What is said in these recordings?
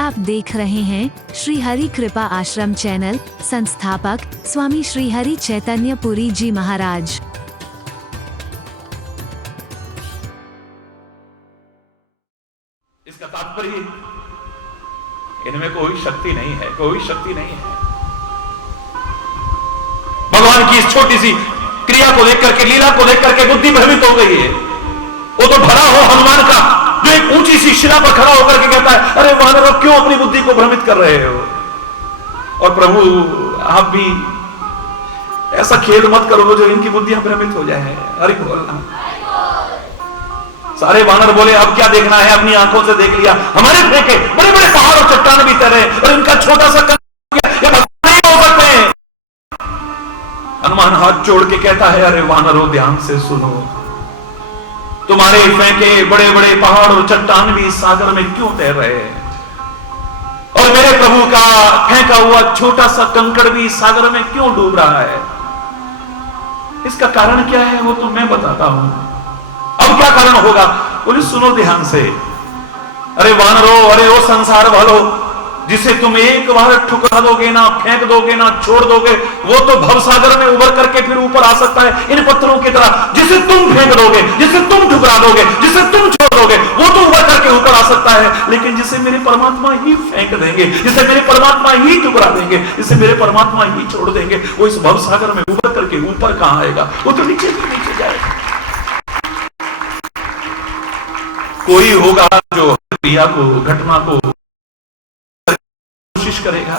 आप देख रहे हैं श्री हरि कृपा आश्रम चैनल। संस्थापक स्वामी श्री हरि चैतन्य पुरी जी महाराज। इसका तात्पर्य इनमें कोई शक्ति नहीं है, कोई शक्ति नहीं है। भगवान की इस छोटी सी क्रिया को देख करके, लीला को देख करके बुद्धि भ्रमित हो गई है। वो तो भला हो हनुमान का, जो एक ऊंची सी शिला पर खड़ा होकर के कहता है, अरे वानरों क्यों अपनी बुद्धि को भ्रमित कर रहे हो। और प्रभु आप भी ऐसा खेल मत करो जो इनकी बुद्धियां भ्रमित हो जाए। अरे बोलना। सारे वानर बोले अब क्या देखना है, अपनी आंखों से देख लिया, हमारे फेंके बड़े बड़े पहाड़ और चट्टान भी तैरे और इनका छोटा सा भगवान नहीं हो सकते हैं। हनुमान हाथ जोड़ के कहता है, अरे वानरों ध्यान से सुनो, तुम्हारे फेंके बड़े बड़े पहाड़ और चट्टान भी सागर में क्यों तैर रहे हैं, और मेरे प्रभु का फेंका हुआ छोटा सा कंकड़ भी सागर में क्यों डूब रहा है। इसका कारण क्या है वो तो मैं बताता हूं। अब क्या कारण होगा, बोले सुनो ध्यान से। अरे वानरो, अरे वो संसार वालो, जिसे तुम एक बार ठुकरा दोगे ना, फेंक दोगे ना, छोड़ दोगे, वो तो भवसागर में उभर करके फिर ऊपर आ सकता है इन पत्थरों की तरह। जिसे तुम फेंक दोगे, जिसे तुम ठुकरा दोगे, जिसे तुम छोड़ दोगे, वो तो उभर करके ऊपर आ सकता है। लेकिन जिसे मेरे परमात्मा ही फेंक देंगे, जिसे मेरे परमात्मा ही ठुकरा देंगे, जिसे मेरे परमात्मा ही छोड़ देंगे, वो इस भवसागर में उभर करके ऊपर कहां आएगा, वो तो नीचे ही नीचे जाएगा। कोई होगा जो क्रिया को, घटना को कोशिश करेगा,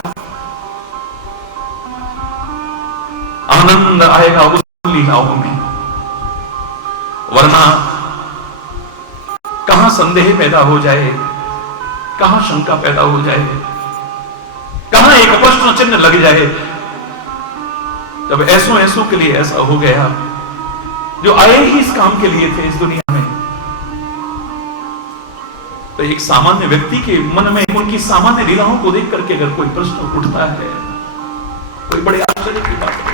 आनंद आएगा उस लीलाओं में, वरना कहां संदेह पैदा हो जाए, कहां शंका पैदा हो जाए, कहां एक प्रश्न चिन्ह लग जाए। तब ऐसों के लिए ऐसा हो गया जो आए ही इस काम के लिए थे इस दुनिया में। तो एक सामान्य व्यक्ति के मन में उनकी सामान्य लीलाओं को देख करके अगर कोई प्रश्न उठता है, कोई बड़े आश्चर्य की बात है।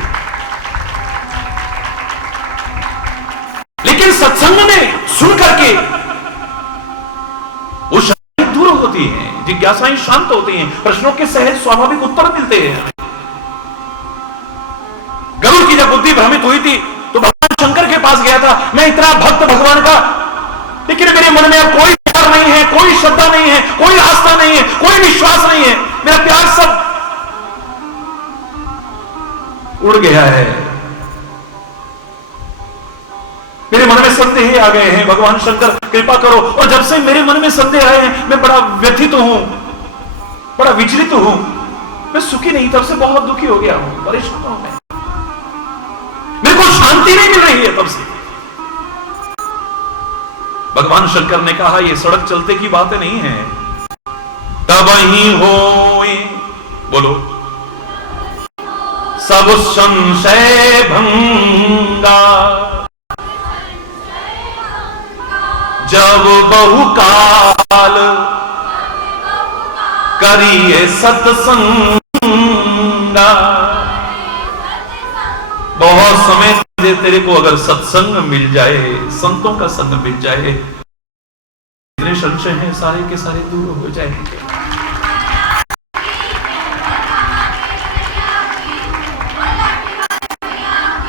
लेकिन सत्संग में सुन करके वो शंकाएं दूर होती हैं, जिज्ञासाएं शांत होती हैं, प्रश्नों के सहज स्वाभाविक उत्तर मिलते हैं। गरुड़ की जब बुद्धि भ्रमित हुई थी तो भगवान शंकर के पास गया था, मैं इतना भक्त भगवान का, लेकिन मेरे मन में अब कोई प्यार नहीं है, कोई श्रद्धा नहीं है, कोई आस्था नहीं है, कोई विश्वास नहीं है, मेरा प्यार सब उड़ गया है, मेरे मन में संदेह आ गए हैं, भगवान शंकर कृपा करो। और जब से मेरे मन में संदेह आए हैं, मैं बड़ा व्यथित हूं, बड़ा विचलित हूं, मैं सुखी नहीं, तब से बहुत दुखी हो गया हूं, परेशान हूं मैं, मेरे को शांति नहीं मिल रही है तब से। भगवान शंकर ने कहा, ये सड़क चलते की बातें नहीं है, तब ही होए, बोलो, सब संशय भंगा, जब बहुकाल करिए सत्संगा। बहुत समय से तेरे को अगर सत्संग मिल जाए, संतों का संग मिल जाए, इतने संशय हैं सारे के सारे दूर हो जाएंगे।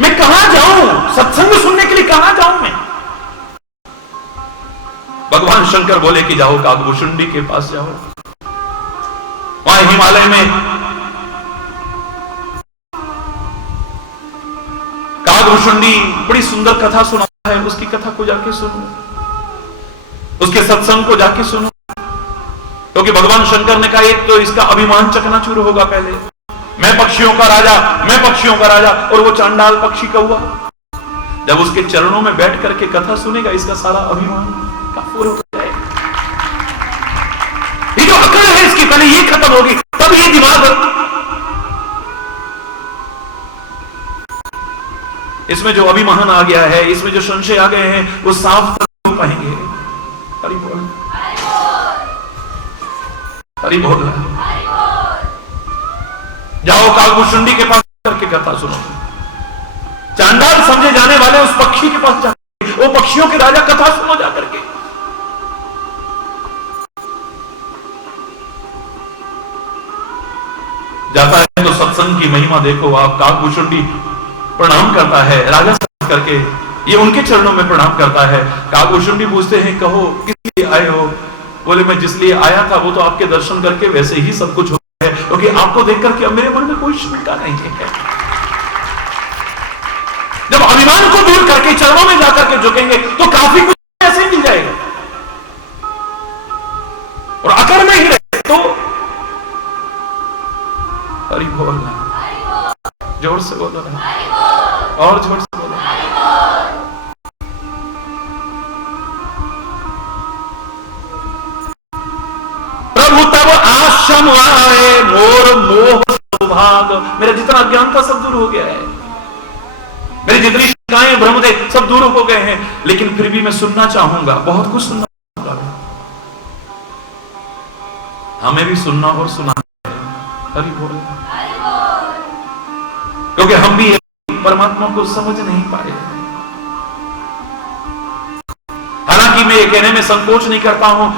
मैं कहां जाऊं, सत्संग सुनने के लिए कहां जाऊं मैं। भगवान शंकर बोले कि जाओ कागभूषुंडी के पास जाओ, वहां हिमालय में कागभूषुंडी बड़ी सुंदर कथा सुनाता है, उसकी कथा को जाके सुनो, उसके सत्संग को जाके सुनो। क्योंकि भगवान शंकर ने कहा, एक तो इसका अभिमान चकनाचूर होगा पहले, मैं पक्षियों का राजा, मैं पक्षियों का राजा, और वो चांडाल पक्षी कौवा जब उसके चरणों में बैठ करके कथा सुनेगा, इसका सारा अभिमान काफूर हो जाएगा। ये जो अकड़ है इसकी पहले ये खत्म होगी, तब ये दिमाग, इसमें जो अभिमान आ गया है, इसमें जो संशय आ गए हैं, वो साफ हो पाएंगे। हरि बोल, हरि बोल। जाओ कागभूषुंडी के पास करके कथा सुनो, चांडाल समझे जाने वाले उस पक्षी के पास जाकर, वो पक्षियों के राजा कथा सुनो जाकर के। जाता है तो सत्संग की महिमा देखो आप। काकभूषुंडी प्रणाम करता है राजा करके, ये उनके चरणों में प्रणाम करता है। काकभूषुंडी पूछते हैं कहो किस लिए आए हो? बोले मैं जिस लिए आया था वो तो आपके दर्शन करके वैसे ही सब कुछ हो है, क्योंकि आपको देख करके अब मेरे मन में कोई शंका नहीं है। जब अभिमान को दूर करके चरणों में जाकर के झुकेंगे तो काफी कुछ ऐसे ही मिल जाएगा। और अकड़ में ही रहे तो हरि बोल, जोर से बोलो और जोर से बोलो। प्रभु तब आश्रम आए मोर मोह सौभाग। मेरा जितना अज्ञान था सब दूर हो गया है, मेरी जितनी शंकाएं भ्रम थे सब दूर हो गए हैं, लेकिन फिर भी मैं सुनना चाहूंगा, बहुत कुछ सुनना चाहूंगा। हमें भी सुनना और सुनाना है। हरि बोल। क्योंकि हम भी परमात्मा को समझ नहीं पाए। हालांकि मैं ये कहने में संकोच नहीं करता हूं,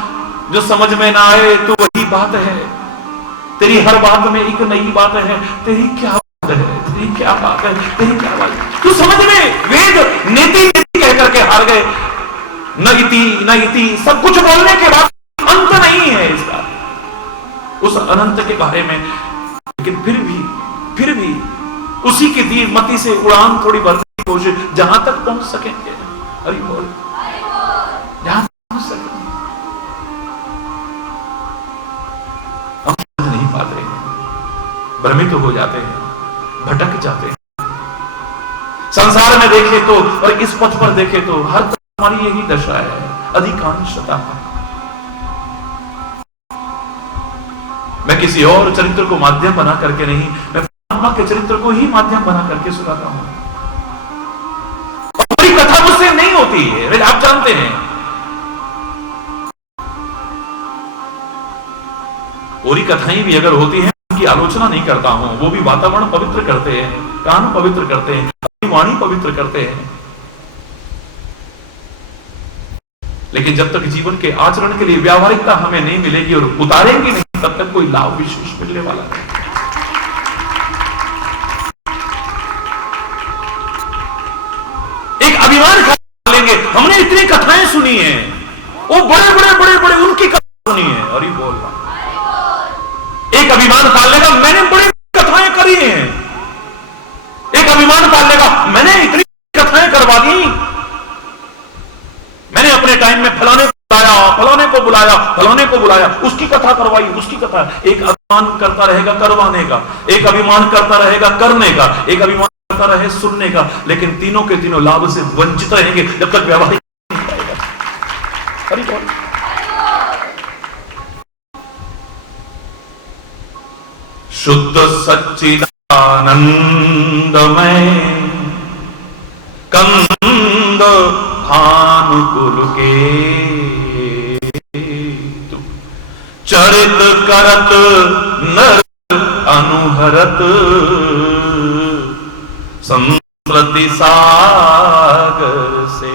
जो समझ में ना आए तो वही बात है। तेरी हर बात में एक नई बात है। तेरी क्या बात है, तेरी क्या बात है, तेरी क्या बात है। तू समझ में वेद नीति नीति कह करके हार गए। न इति न इति सब कुछ बोलने के बाद अंत नहीं है इसका, उस अनंत के बारे में। लेकिन फिर भी उसी की दी मति से उड़ान थोड़ी भरने की कोशिश, जहां तक पहुंच सकेंगे। हरि बोल। जहां तक पहुंच सकेंगे हम समझ नहीं पाते, भ्रमित हो जाते हैं, भटक जाते हैं। संसार में देखे तो और इस पथ पर देखे तो हर तरफ हमारी यही दशा है अधिकांशतः। मैं किसी और चरित्र को माध्यम बना करके नहीं, मैं परमात्मा के चरित्र को ही माध्यम बना करके सुनाता हूं। और पूरी कथा मुझसे नहीं होती है, आप जानते हैं। पूरी कथाएं भी अगर होती हैं उनकी आलोचना नहीं करता हूं, वो भी वातावरण पवित्र करते हैं, कान पवित्र करते हैं, अपनी वाणी पवित्र करते हैं। लेकिन जब तक जीवन के आचरण के लिए व्यावहारिकता हमें नहीं मिलेगी और उतारेंगे नहीं, तब तक कोई लाभ विशेष मिलने वाला नहीं। एक अभिमान खा लेंगे, हमने इतनी कथाएं सुनी हैं, वो बड़े उनकी कथा सुनी है। अरे बोल रहा, एक अभिमान पाल लेगा मैंने बड़ी कथाएं करी हैं। एक अभिमान पाल लेगा मैंने इतनी कथाएं करवा दी, मैंने अपने टाइम में फलाने को बुलाया, उसकी कथा करवाई, उसकी कथा। एक अभिमान करता रहेगा करवाने का, एक अभिमान करता रहेगा करने का, एक अभिमान करता रहे सुनने का, लेकिन तीनों के तीनों लाभ से वंचित रहेंगे जब तक व्यवहारिक नहीं पाएगा। हरि बोल। शुद्ध सच्चिदानंदमय कंद भानुकुल के चरित करत नर अनुहरत संप्रति सागर से।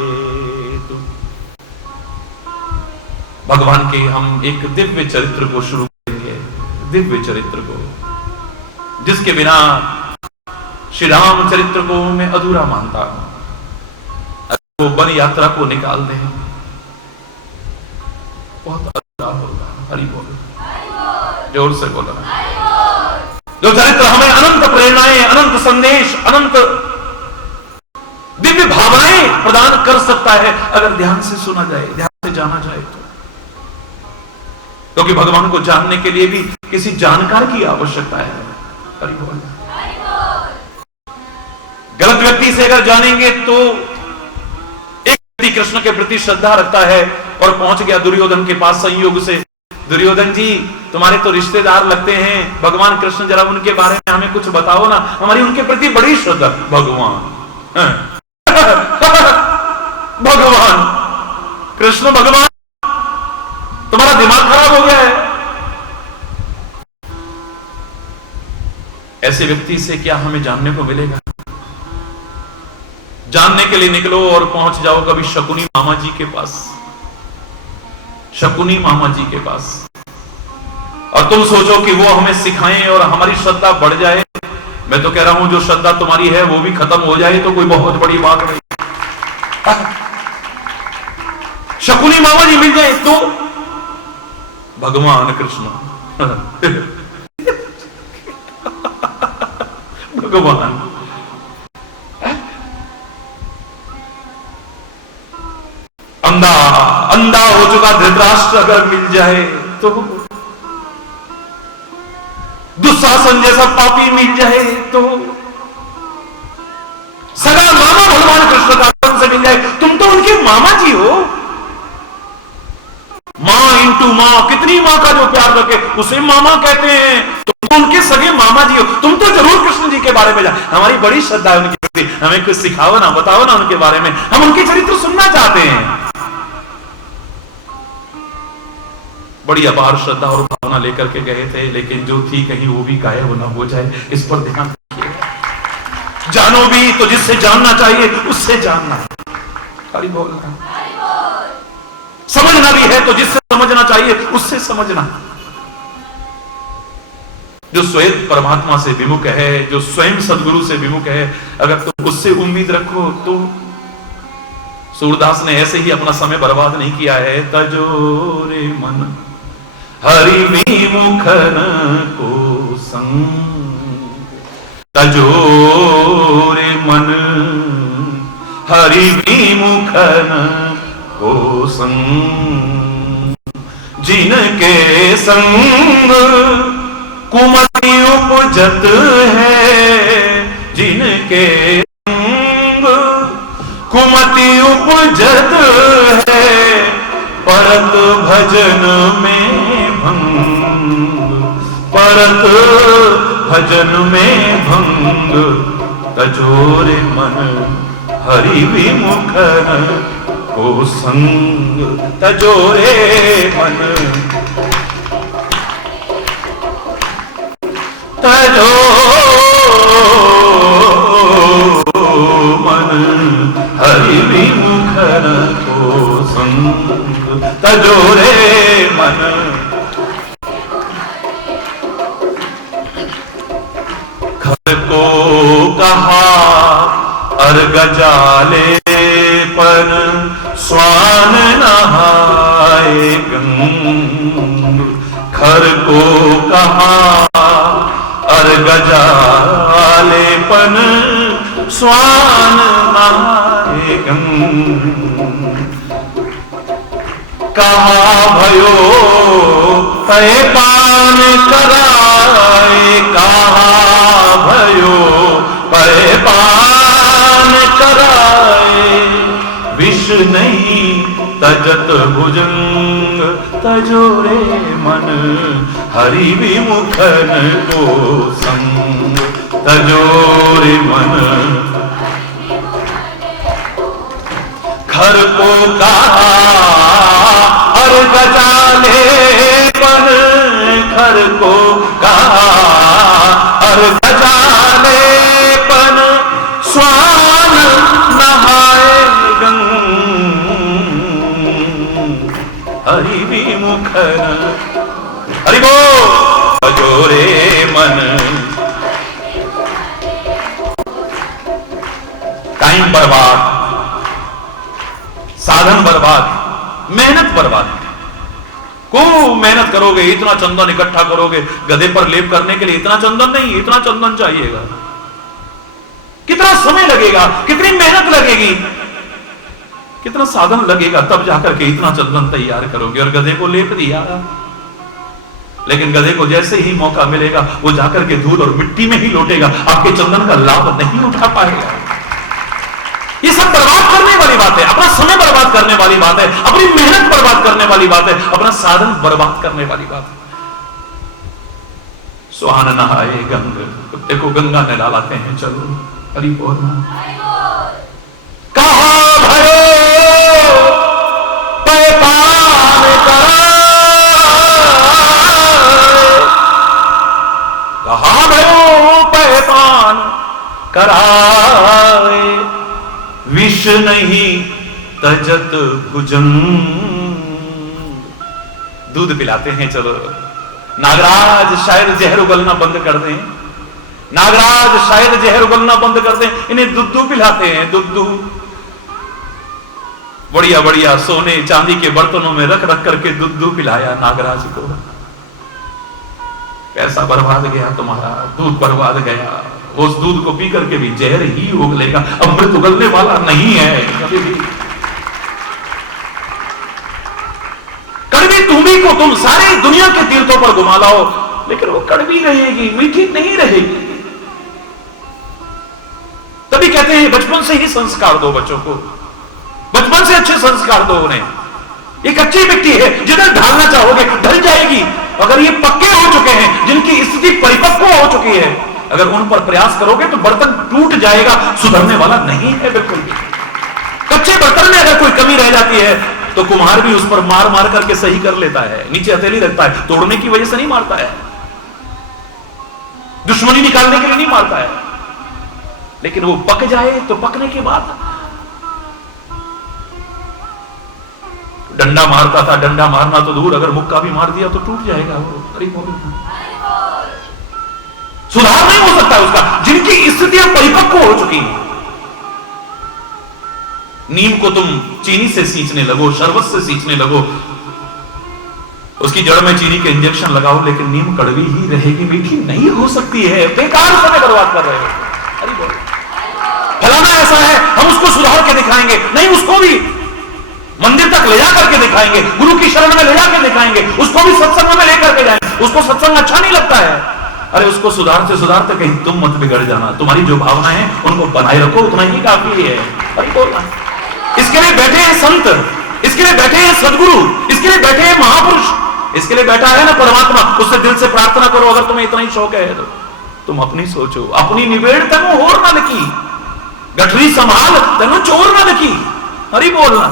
भगवान के हम एक दिव्य चरित्र को शुरू करेंगे, दिव्य चरित्र को जिसके बिना श्री राम चरित्र को मैं अधूरा मानता हूं। वो वन यात्रा को निकाल दें बहुत अधूरा होगा। हरि बोल, जोर से बोलो। जो चरित्र हमें अनंत प्रेरणाएं, अनंत संदेश, अनंत दिव्य भावनाएं प्रदान कर सकता है अगर ध्यान से सुना जाए, ध्यान से जाना जाए तो। क्योंकि भगवान को जानने के लिए भी किसी जानकार की आवश्यकता है। हरि बोल। गलत व्यक्ति से अगर जानेंगे तो एक व्यक्ति कृष्ण के प्रति श्रद्धा रखता है और पहुंच गया दुर्योधन के पास संयोग से, दुर्योधन जी तुम्हारे तो रिश्तेदार लगते हैं, भगवान कृष्ण जरा उनके बारे में हमें कुछ बताओ ना, हमारी उनके प्रति बड़ी श्रद्धा। भगवान भगवान कृष्ण भगवान, तुम्हारा दिमाग खराब हो गया है। ऐसे व्यक्ति से क्या हमें जानने को मिलेगा? जानने के लिए निकलो और पहुंच जाओ कभी शकुनी मामा जी के पास, शकुनी मामा जी के पास, और तुम सोचो कि वो हमें सिखाएं और हमारी श्रद्धा बढ़ जाए। मैं तो कह रहा हूं जो श्रद्धा तुम्हारी है वो भी खत्म हो जाए तो कोई बहुत बड़ी बात नहीं। शकुनी मामा जी मिल जाए तो भगवान कृष्ण भगवान अंधा अंधा हो चुका धृतराष्ट्र अगर मिल जाए तो, दुशासन जैसा पापी मिल जाए तो, सगा मामा भगवान कृष्ण का से मिल जाए, तुम तो उनके मामा जी हो। मां इंटू मां, कितनी मां का जो प्यार रखे उसे मामा कहते हैं। तुम तो उनके सगे मामा जी हो, तुम तो जरूर कृष्ण जी के बारे में जाए। हमारी बड़ी श्रद्धा है उनके प्रति, हमें कुछ सिखाओ ना, बताओ ना उनके बारे में, हम उनके चरित्र सुनना चाहते हैं। बड़ी अपार श्रद्धा और भावना लेकर के गए थे, लेकिन जो थी कहीं वो भी गायब ना हो जाए, इस पर ध्यान रखिए। जानो भी तो जिससे जानना चाहिए उससे जानना, खाली बोलना। समझना भी है तो जिससे समझना चाहिए उससे समझना। जो स्वयं परमात्मा से विमुख है, जो स्वयं सदगुरु से विमुख है, अगर तुम उससे उम्मीद रखो तो, सूरदास ने ऐसे ही अपना समय बर्बाद नहीं किया है। तजोरे मन हरि विमुखन को संग, तजोरे मन हरि विमुखन को संग, जिनके संग कुमति उपजत है, जिनके संग कुमति उपजत है, परत भजन में भंग, परत भजन में भंग, तजोरे मन हरि विमुखन को संग, तजोरे मन तजो मन हरि विमुखन को संग, तजोरे मन घर को कहा अर्घ जाले पर स्वान नहाए गंग, घर को कहा अर्घ जाले पर स्वान नहाए गंग, कहा भयो तय पान कराए, कहा भयो तय पान कराए, विष नहीं तजत भुजंग, तजोरे मन हरि विमुखन को संग, तजोरे मन घर को कहा अर्घ जाले पर, घर को कहा अर्घ जाले पर स्वान नहाए गंग, हरि विमुखन हरि बोल, तजोरे मन। टाइम बर्बाद, साधन बर्बाद, मेहनत बर्बाद। खूब मेहनत करोगे, इतना चंदन इकट्ठा करोगे, गधे पर लेप करने के लिए इतना चंदन नहीं, इतना चंदन चाहिएगा। कितना समय लगेगा, कितनी मेहनत लगेगी, कितना साधन लगेगा, तब जाकर के इतना चंदन तैयार करोगे। और गधे को लेप दिया, लेकिन गधे को जैसे ही मौका मिलेगा वो जाकर के धूल और मिट्टी में ही लौटेगा, आपके चंदन का लाभ नहीं उठा पाएगा। ये सब बर्बाद करने वाली बात है, अपना समय बर्बाद करने वाली बात है, अपनी मेहनत बर्बाद करने वाली बात है, अपना साधन बर्बाद करने वाली बात है। स्वान नहाए गंग, देखो गंगा नहला लाते हैं, चलो हरि बोल। कहा भयो पै पान कराए, कहा भयो पै पान कराए, विष नहीं तजत भुजंग, दूध पिलाते हैं, चलो नागराज शायद जहर उगलना बंद कर दें, नागराज शायद जहर उगलना बंद कर दें। इन्हें दुद्धू पिलाते हैं, दुद्धू बढ़िया बढ़िया सोने चांदी के बर्तनों में रख रख करके दुद्धू पिलाया नागराज को। पैसा बर्बाद गया तुम्हारा, दूध बर्बाद गया, उस दूध को पी करके भी जहर ही उगलेगा, अमृत उगलने वाला नहीं है कभी भी। कड़वी तुम्ही को तुम सारी दुनिया के तीर्थों पर घुमा लाओ, लेकिन वो कड़वी रहेगी, मीठी नहीं रहेगी। तभी कहते हैं बचपन से ही संस्कार दो बच्चों को, बचपन से अच्छे संस्कार दो उन्हें। ये कच्ची मिट्टी है, जिधर ढालना चाहोगे ढल जाएगी। अगर ये पक्के हो चुके हैं, जिनकी स्थिति परिपक्व हो चुकी है, अगर उन पर प्रयास करोगे तो बर्तन टूट जाएगा, सुधरने वाला नहीं है बिल्कुल भी। कच्चे बर्तन में अगर कोई कमी रह जाती है तो कुम्हार भी उस पर मार मार करके सही कर लेता है, नीचे हथेली रखता है, तोड़ने की वजह से नहीं मारता है, दुश्मनी निकालने के लिए नहीं मारता है। लेकिन वो पक जाए तो पकने के बाद डंडा मारता था, डंडा मारना तो दूर, अगर मुक्का भी मार दिया तो टूट जाएगा वो। सुधार नहीं हो सकता उसका, जिनकी स्थितियां परिपक्व हो चुकी हैं। नीम को तुम चीनी से सींचने लगो, शरबत से सींचने लगो, उसकी जड़ में चीनी के इंजेक्शन लगाओ, लेकिन नीम कड़वी ही रहेगी, मीठी नहीं हो सकती है। बेकार समय बर्बाद कर रहे हो। फलाना ऐसा है, हम उसको सुधार के दिखाएंगे, नहीं उसको भी मंदिर तक ले जाकर के दिखाएंगे, गुरु की शरण में ले जाकर दिखाएंगे, उसको भी सत्संग में लेकर के जाएंगे। उसको सत्संग अच्छा नहीं लगता है, अरे उसको सुधारते सुधारते कहीं तुम मत बिगड़ जाना। तुम्हारी जो भावना है उनको बनाए रखो, उतना ही काफी है। अरे बोलना, इसके लिए बैठे हैं संत, इसके लिए बैठे हैं सदगुरु, इसके लिए बैठे हैं महापुरुष, इसके लिए बैठा है ना परमात्मा। उससे दिल से प्रार्थना करो, अगर तुम्हें इतना ही शौक है तो तुम अपनी सोचो, अपनी निबेड़ तेनू होर ना लकी, गठरी संभाल तेनू चोर ना लकी। हरि बोलना।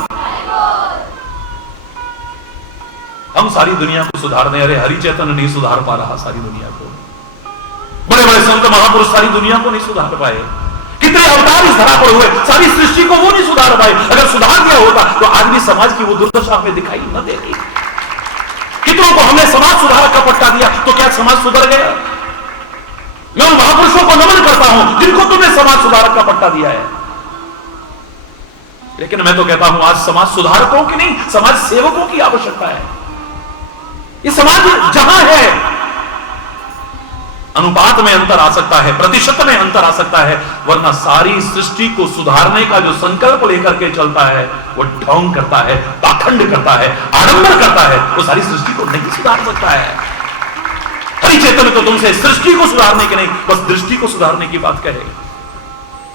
हम सारी दुनिया को सुधार दें, अरे हरि चैतन्य नहीं सुधार पा रहा सारी दुनिया को, बड़े बड़े संत महापुरुष सारी दुनिया को नहीं सुधार पाए, कितने अवतार इस धरा पर हुए, सारी सृष्टि को वो नहीं सुधार पाए। अगर सुधार दिया होता तो आज भी समाज की वो दुर्दशा में दिखाई न देती। कितनों को हमने समाज सुधारक का पट्टा दिया, तो क्या समाज सुधर गया? मैं उन महापुरुषों को नमन करता हूं जिनको तुमने समाज सुधारक का पट्टा दिया है, लेकिन मैं तो कहता हूं आज समाज सुधारकों की नहीं, समाज सेवकों की आवश्यकता है। ये समाज जहां है अनुपात में अंतर आ सकता है, प्रतिशत में अंतर आ सकता है, वरना सारी सृष्टि को सुधारने का जो संकल्प लेकर के चलता है वो ढोंग करता है, पाखंड करता है, आडंबर करता है, वो सारी सृष्टि को नहीं सुधार सकता है। हरि चैतन्य तो तुमसे सृष्टि को सुधारने की नहीं, बस दृष्टि को सुधारने की बात कहे,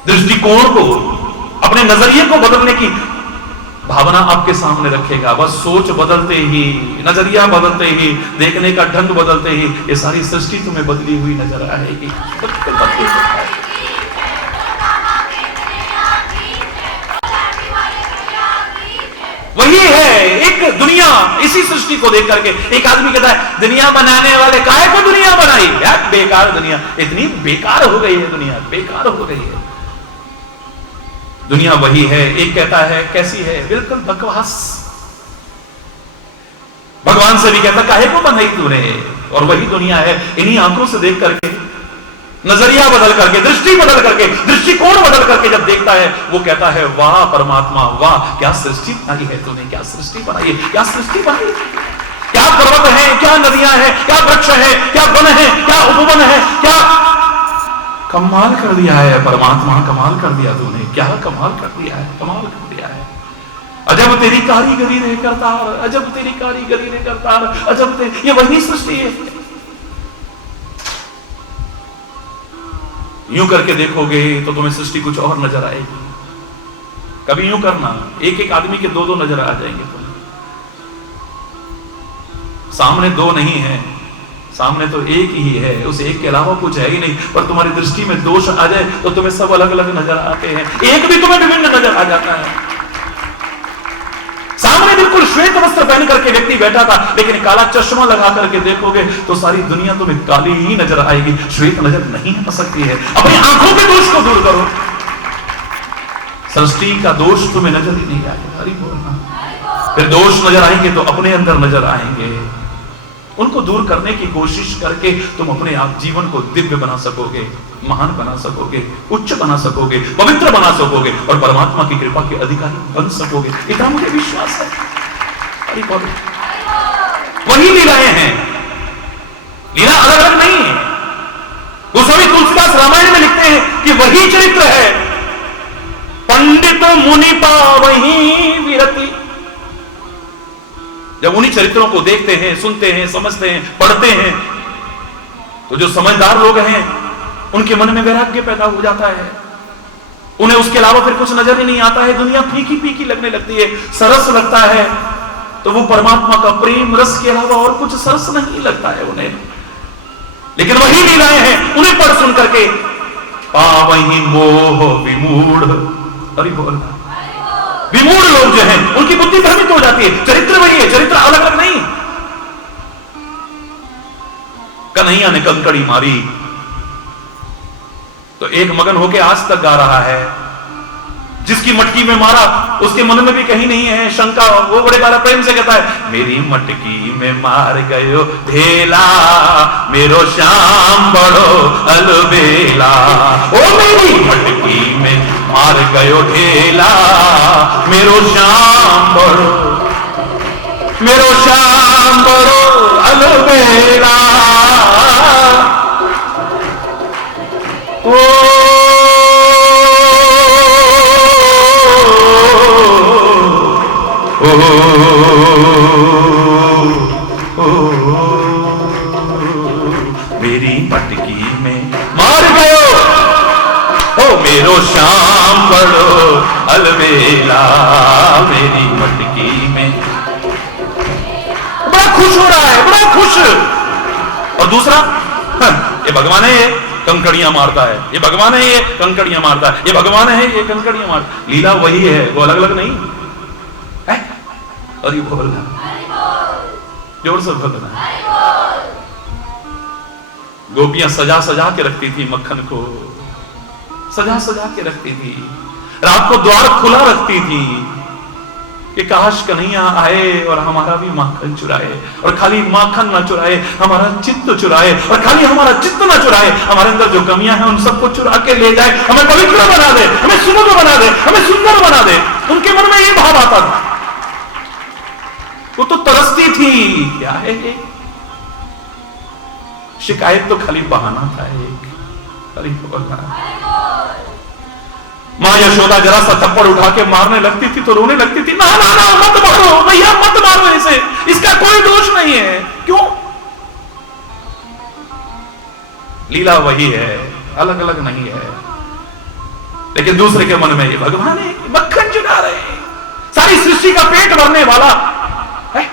दृष्टिकोण को, अपने नजरिए को बदलने की भावना आपके सामने रखेगा। बस सोच बदलते ही, नजरिया बदलते ही, देखने का ढंग बदलते ही ये सारी सृष्टि तुम्हें बदली हुई नजर आएगी। वही है एक दुनिया, इसी सृष्टि को देख करके एक आदमी कहता है दुनिया बनाने वाले काहे को दुनिया बनाई यार, बेकार दुनिया, इतनी बेकार हो गई है दुनिया, बेकार हो गई है दुनिया। वही है, एक कहता है कैसी है, बिल्कुल बकवास। भगवान से भी कहता काहे को बनाई तूने, और वही दुनिया है। इन्हीं आंखों से देख करके, नजरिया बदल करके, दृष्टि बदल करके, दृष्टिकोण बदल करके जब देखता है वो कहता है वाह परमात्मा वाह, क्या सृष्टि बनाई है तूने, क्या सृष्टि बनाई है, क्या सृष्टि बनाई, क्या पर्वत है, क्या नदियां हैं, क्या वृक्ष है, क्या वन है, क्या उपवन है, क्या कमाल कर दिया है परमात्मा, कमाल कर दिया तूने, क्या कमाल कर दिया है, कमाल कर दिया है। अजब तेरी कारीगरी रे करतार, अजब तेरी कारीगरी रे करतार, अजब तेरी, ये वही सृष्टि है। यूं करके देखोगे तो तुम्हें सृष्टि कुछ और नजर आएगी। कभी यूं करना, एक एक आदमी के दो दो नजर आ जाएंगे तुम्हें। सामने दो नहीं है, सामने तो एक ही है, उस एक के अलावा कुछ है ही नहीं, पर तुम्हारी दृष्टि में दोष आ जाए तो तुम्हें सब अलग अलग नजर आते हैं, एक भी तुम्हें विभिन्न नजर आ जाता है। सामने बिल्कुल श्वेत वस्त्र पहन करके व्यक्ति बैठा था, लेकिन काला चश्मा लगा करके देखोगे तो सारी दुनिया तुम्हें काली ही नजर आएगी, श्वेत नजर नहीं आ सकती है। अपनी आंखों के दोष को दूर करो, सृष्टि का दोष तुम्हें नजर ही नहीं आएगा। हरि बोलना। फिर दोष नजर आएंगे तो अपने अंदर नजर आएंगे, उनको दूर करने की कोशिश करके तुम अपने आप जीवन को दिव्य बना सकोगे, महान बना सकोगे, उच्च बना सकोगे, पवित्र बना सकोगे और परमात्मा की कृपा के अधिकारी बन सकोगे। इतना मुझे विश्वास है। अरे वही लीलाएं हैं, लीला अलग अलग नहीं है। गोस्वामी तुलसीदास रामायण में लिखते हैं कि वही चरित्र है, पंडित मुनि पावहीं विरति। जब उन्हीं चरित्रों को देखते हैं, सुनते हैं, समझते हैं, पढ़ते हैं, तो जो समझदार लोग हैं उनके मन में वैराग्य पैदा हो जाता है। उन्हें उसके अलावा फिर कुछ नजर ही नहीं आता है। दुनिया फीकी फीकी लगने लगती है, सरस लगता है, तो वो परमात्मा का प्रेम रस के अलावा और कुछ सरस नहीं लगता है उन्हें। लेकिन वही लीलाएं हैं, उन्हें पढ़ सुन करके पावहीं मोह विमूढ़। अरे बोल, विमूढ़ लोग जो हैं उनकी बुद्धि भ्रमित हो जाती है। चरित्र वही है, चरित्र अलग अलग नहीं। कन्हैया ने कंकड़ी मारी तो एक मगन होके आज तक गा रहा है। जिसकी मटकी में मारा उसके मन में भी कहीं नहीं है शंका। वो बड़े बारा प्रेम से कहता है, मेरी मटकी में मार गयो ढेला, मेरो श्याम बड़ो अलबेला। ओ मेरी मटकी में मार गयो ढेला, मेरो श्याम बड़ो, मेरो श्याम बड़ो अलबेला। ओ मेरी मटकी में मार गयो, ओ मेरो श्याम बड़ो अलबेला। मेरी मटकी में बड़ा खुश हो रहा है, बड़ा खुश। और दूसरा, ये भगवान है, ये कंकड़ियां मारता है, ये भगवान है, ये कंकड़ियां मारता है, ये भगवान है, ये कंकड़ियां मारता है। लीला वही है, वो अलग अलग नहीं है। अरे बोलना, जोर से बोलना। गोपियां सजा सजा के रखती थी मक्खन को, सजा सजा के रखती थी। रात को द्वार खुला रखती थी कि काश कन्हैया आए और हमारा भी माखन चुराए, और खाली माखन ना चुराए, हमारा चित्त चुराए, और खाली हमारा चित्त ना चुराए, हमारे अंदर जो कमियां हैं उन सबको चुरा के ले जाए, हमें पवित्र बना दे, हमें सुंदर बना दे, हमें सुंदर बना दे। उनके मन में ये भाव आता था। वो तो तरसती थी। क्या है ये? शिकायत तो खाली बहाना था एक। अरे मां यशोदा जरा सा थप्पड़ उठा के मारने लगती थी तो रोने लगती थी, ना ना ना मत मारो भैया, मत मारो इसे, इसका कोई दोष नहीं है। क्यों? लीला वही है, अलग अलग नहीं है। लेकिन दूसरे के मन में ये भगवान है, मक्खन चुरा रहे हैं, सारी सृष्टि का पेट भरने वाला है,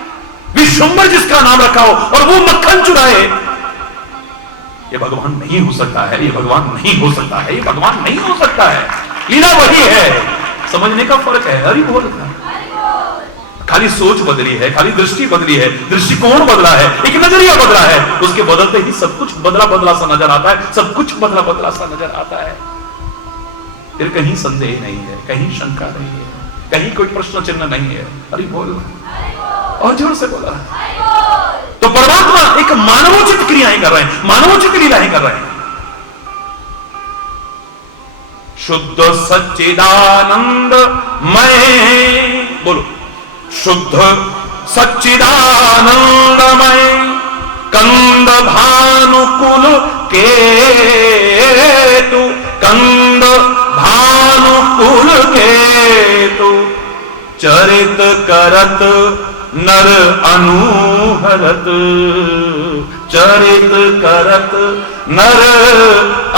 विश्वंभर जिसका नाम रखा हो और वो मक्खन चुराए। ये भगवान नहीं हो सकता है, ये भगवान नहीं हो सकता है, ये भगवान नहीं हो सकता है। लीला वही है, समझने का फर्क है। हरि बोल, खाली सोच बदली है, खाली दृष्टि बदली है, दृष्टिकोण बदला है, एक नजरिया बदला है। उसके बदलते ही सब कुछ बदला बदला सा नजर आता है, सब कुछ बदला बदला सा नजर आता है। फिर कहीं संदेह नहीं है, कहीं शंका नहीं है, कहीं कोई प्रश्न चिन्ह नहीं है। हरि बोल, और जोर से बोला। तो परमात्मा एक मानवोचित क्रियाएं कर रहे हैं, मानवोचित लीलाएं कर रहे हैं। शुद्ध सच्चिदानंद मय, बोलो, शुद्ध सच्चिदानंदमय कंद भानुकुल केतु, कंद भानुकुल केतु, चरित करत नर अनुहरत, चरित करत नर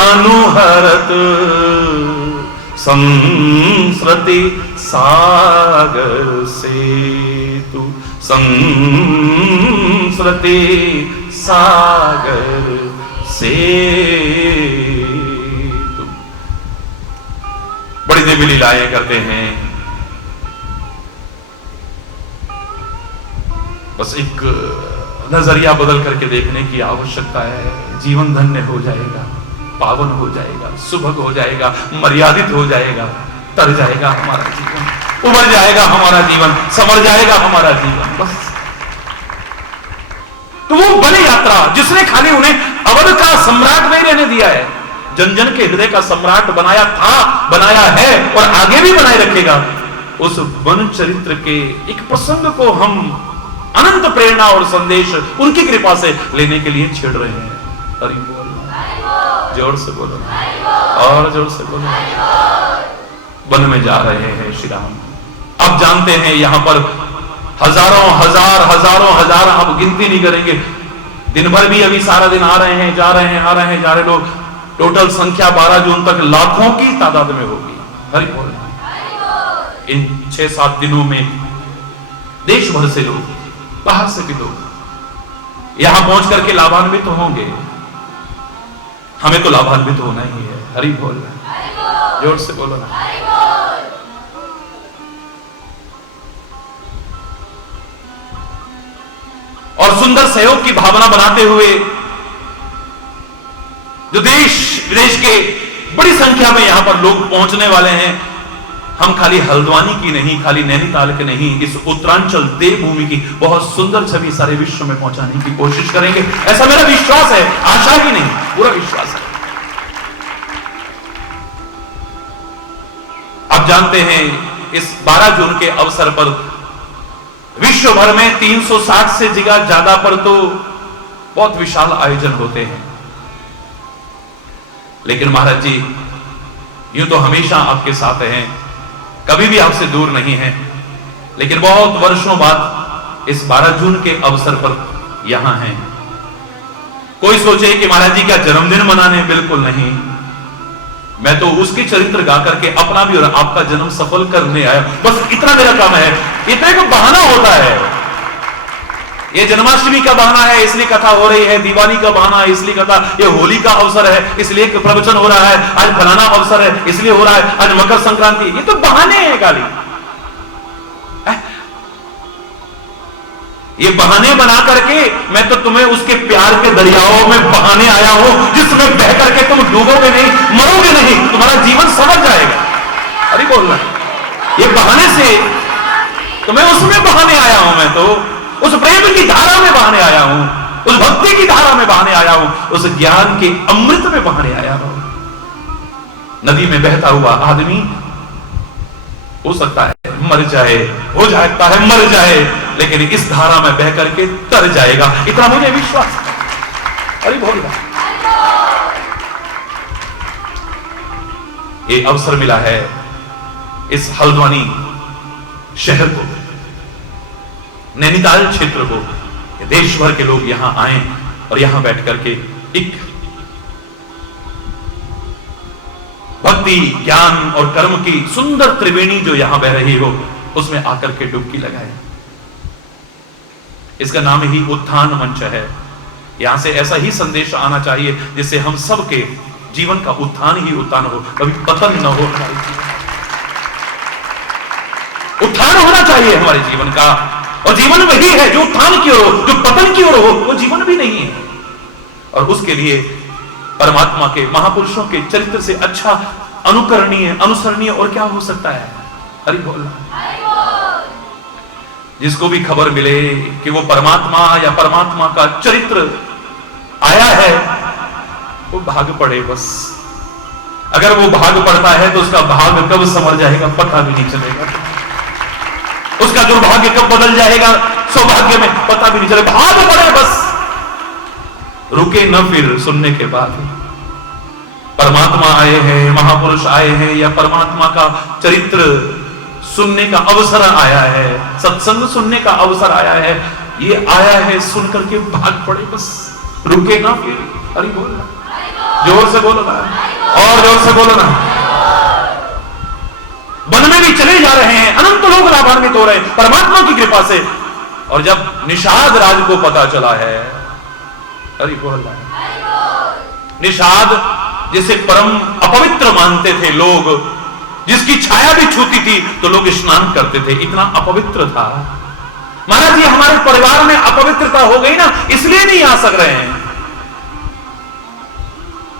अनुहरत, संस्रति सागर सेतु, संस्रति सागर सेतु। बड़ी देवी लीलाएं करते हैं। बस एक नजरिया बदल करके देखने की आवश्यकता है। जीवन धन्य हो जाएगा, पावन हो जाएगा, सुभग हो जाएगा, मर्यादित हो जाएगा, तर जाएगा हमारा जीवन, उमड़ जाएगा हमारा जीवन, समर जाएगा हमारा जीवन। बस तो वो बड़ी यात्रा जिसने खाली उन्हें अवध का सम्राट नहीं रहने दिया है, जन जन के हृदय का सम्राट बनाया था, बनाया है और आगे भी बनाए रखेगा, उस वन चरित्र के एक प्रसंग को हम अनंत प्रेरणा और संदेश उनकी कृपा से लेने के लिए छेड़ रहे हैं। हरि बोल, जोर से बोलो और जोर से बोलो। वन में जा रहे हैं श्री राम। अब जानते हैं यहां पर हजारों हजार आप गिनती नहीं करेंगे, दिन भर भी अभी सारा दिन आ रहे हैं जा रहे हैं, आ रहे हैं जा रहे लोग, टोटल संख्या 12 जून तक लाखों की तादाद में होगी। हरि बोल। इन 6-7 दिनों में देश भर से लोग, बाहर से भी लोग यहां पहुंच करके लाभान्वित तो होंगे। हमें तो लाभान्वित तो होना ही है। हरि बोल, जोर से बोलो ना। और सुंदर सहयोग की भावना बनाते हुए जो देश विदेश के बड़ी संख्या में यहां पर लोग पहुंचने वाले हैं, हम खाली हल्द्वानी की नहीं, खाली नैनीताल के नहीं, इस उत्तरांचल देवभूमि की बहुत सुंदर छवि सारे विश्व में पहुंचाने की कोशिश करेंगे। ऐसा मेरा विश्वास है, आशा ही नहीं, पूरा विश्वास है। आप जानते हैं इस 12 जून के अवसर पर विश्व भर में 360 से ज्यादा पर तो बहुत विशाल आयोजन होते हैं, लेकिन महाराज जी यूं तो हमेशा आपके साथ हैं, कभी भी आपसे दूर नहीं है, लेकिन बहुत वर्षों बाद इस 12 जून के अवसर पर यहां हैं। कोई सोचे कि महाराज जी का जन्मदिन मनाने, बिल्कुल नहीं। मैं तो उसके चरित्र गा करके अपना भी और आपका जन्म सफल करने आया, बस इतना मेरा काम है। इतने का बहाना होता है, ये जन्माष्टमी का बहाना है इसलिए कथा हो रही है, दिवाली का बहाना है इसलिए कथा, ये होली का अवसर है इसलिए प्रवचन हो रहा है, आज फलाना अवसर है इसलिए हो रहा है, आज मकर संक्रांति, ये तो बहाने हैं गाली। ये बहाने बना करके मैं तो तुम्हें उसके प्यार के दरियाओं में बहाने आया हूं, जिसमें बह करके तुम डूबोगे नहीं, मरोगे नहीं, तुम्हारा जीवन समझ जाएगा। अरे बोलना, ये बहाने से तुम्हें उसमें बहाने आया हूं, मैं तो उस प्रेम की धारा में बहाने आया हूं, उस भक्ति की धारा में बहाने आया हूं, उस ज्ञान के अमृत में बहाने आया हूं। नदी में बहता हुआ आदमी हो सकता है मर जाए, हो जाता है मर जाए, लेकिन इस धारा में बह करके तर जाएगा, इतना मुझे विश्वास है। अरे बोल, ये अवसर मिला है इस हल्द्वानी शहर को, नैनीताल क्षेत्र को, देश भर के लोग यहां आए और यहां बैठ करके एक भक्ति, ज्ञान और कर्म की सुंदर त्रिवेणी जो यहां बह रही हो, उसमें आकर के डुबकी लगाए। इसका नाम ही उत्थान मंच है। यहां से ऐसा ही संदेश आना चाहिए जिससे हम सबके जीवन का उत्थान ही उत्थान हो, कभी पतन न हो। उत्थान होना चाहिए हमारे जीवन का, और जीवन वही है जो उत्थान की ओर हो, जो पतन की ओर हो वो जीवन भी नहीं है। और उसके लिए परमात्मा के महापुरुषों के चरित्र से अच्छा अनुकरणीय, अनुसरणीय और क्या हो सकता है। हरि बोल। जिसको भी खबर मिले कि वो परमात्मा या परमात्मा का चरित्र आया है, वो भाग पड़े बस। अगर वो भाग पड़ता है तो उसका भाग कब संवर जाएगा पता भी नहीं चलेगा, उसका दुर्भाग्य कब बदल जाएगा सौभाग्य में पता भी नहीं चलेगा। भाग पड़े बस, रुके न फिर सुनने के बाद। परमात्मा आए हैं, महापुरुष आए हैं, या परमात्मा का चरित्र सुनने का अवसर आया है, सत्संग सुनने का अवसर आया है, ये आया है सुन करके भाग पड़े बस, रुके ना फिर। अरे बोलना, जोर से बोलो ना, और जोर से बोलो ना। वन में भी चले जा रहे हैं, अनंत लोग लाभान्वित हो रहे हैं परमात्मा की कृपा से। और जब निषाद राज को पता चला है, अरे बोलना, निषाद जिसे परम अपवित्र मानते थे लोग, जिसकी छाया भी छूती थी तो लोग स्नान करते थे, इतना अपवित्र था। महाराज ये हमारे परिवार में अपवित्रता हो गई ना, इसलिए नहीं आ सक रहे हैं।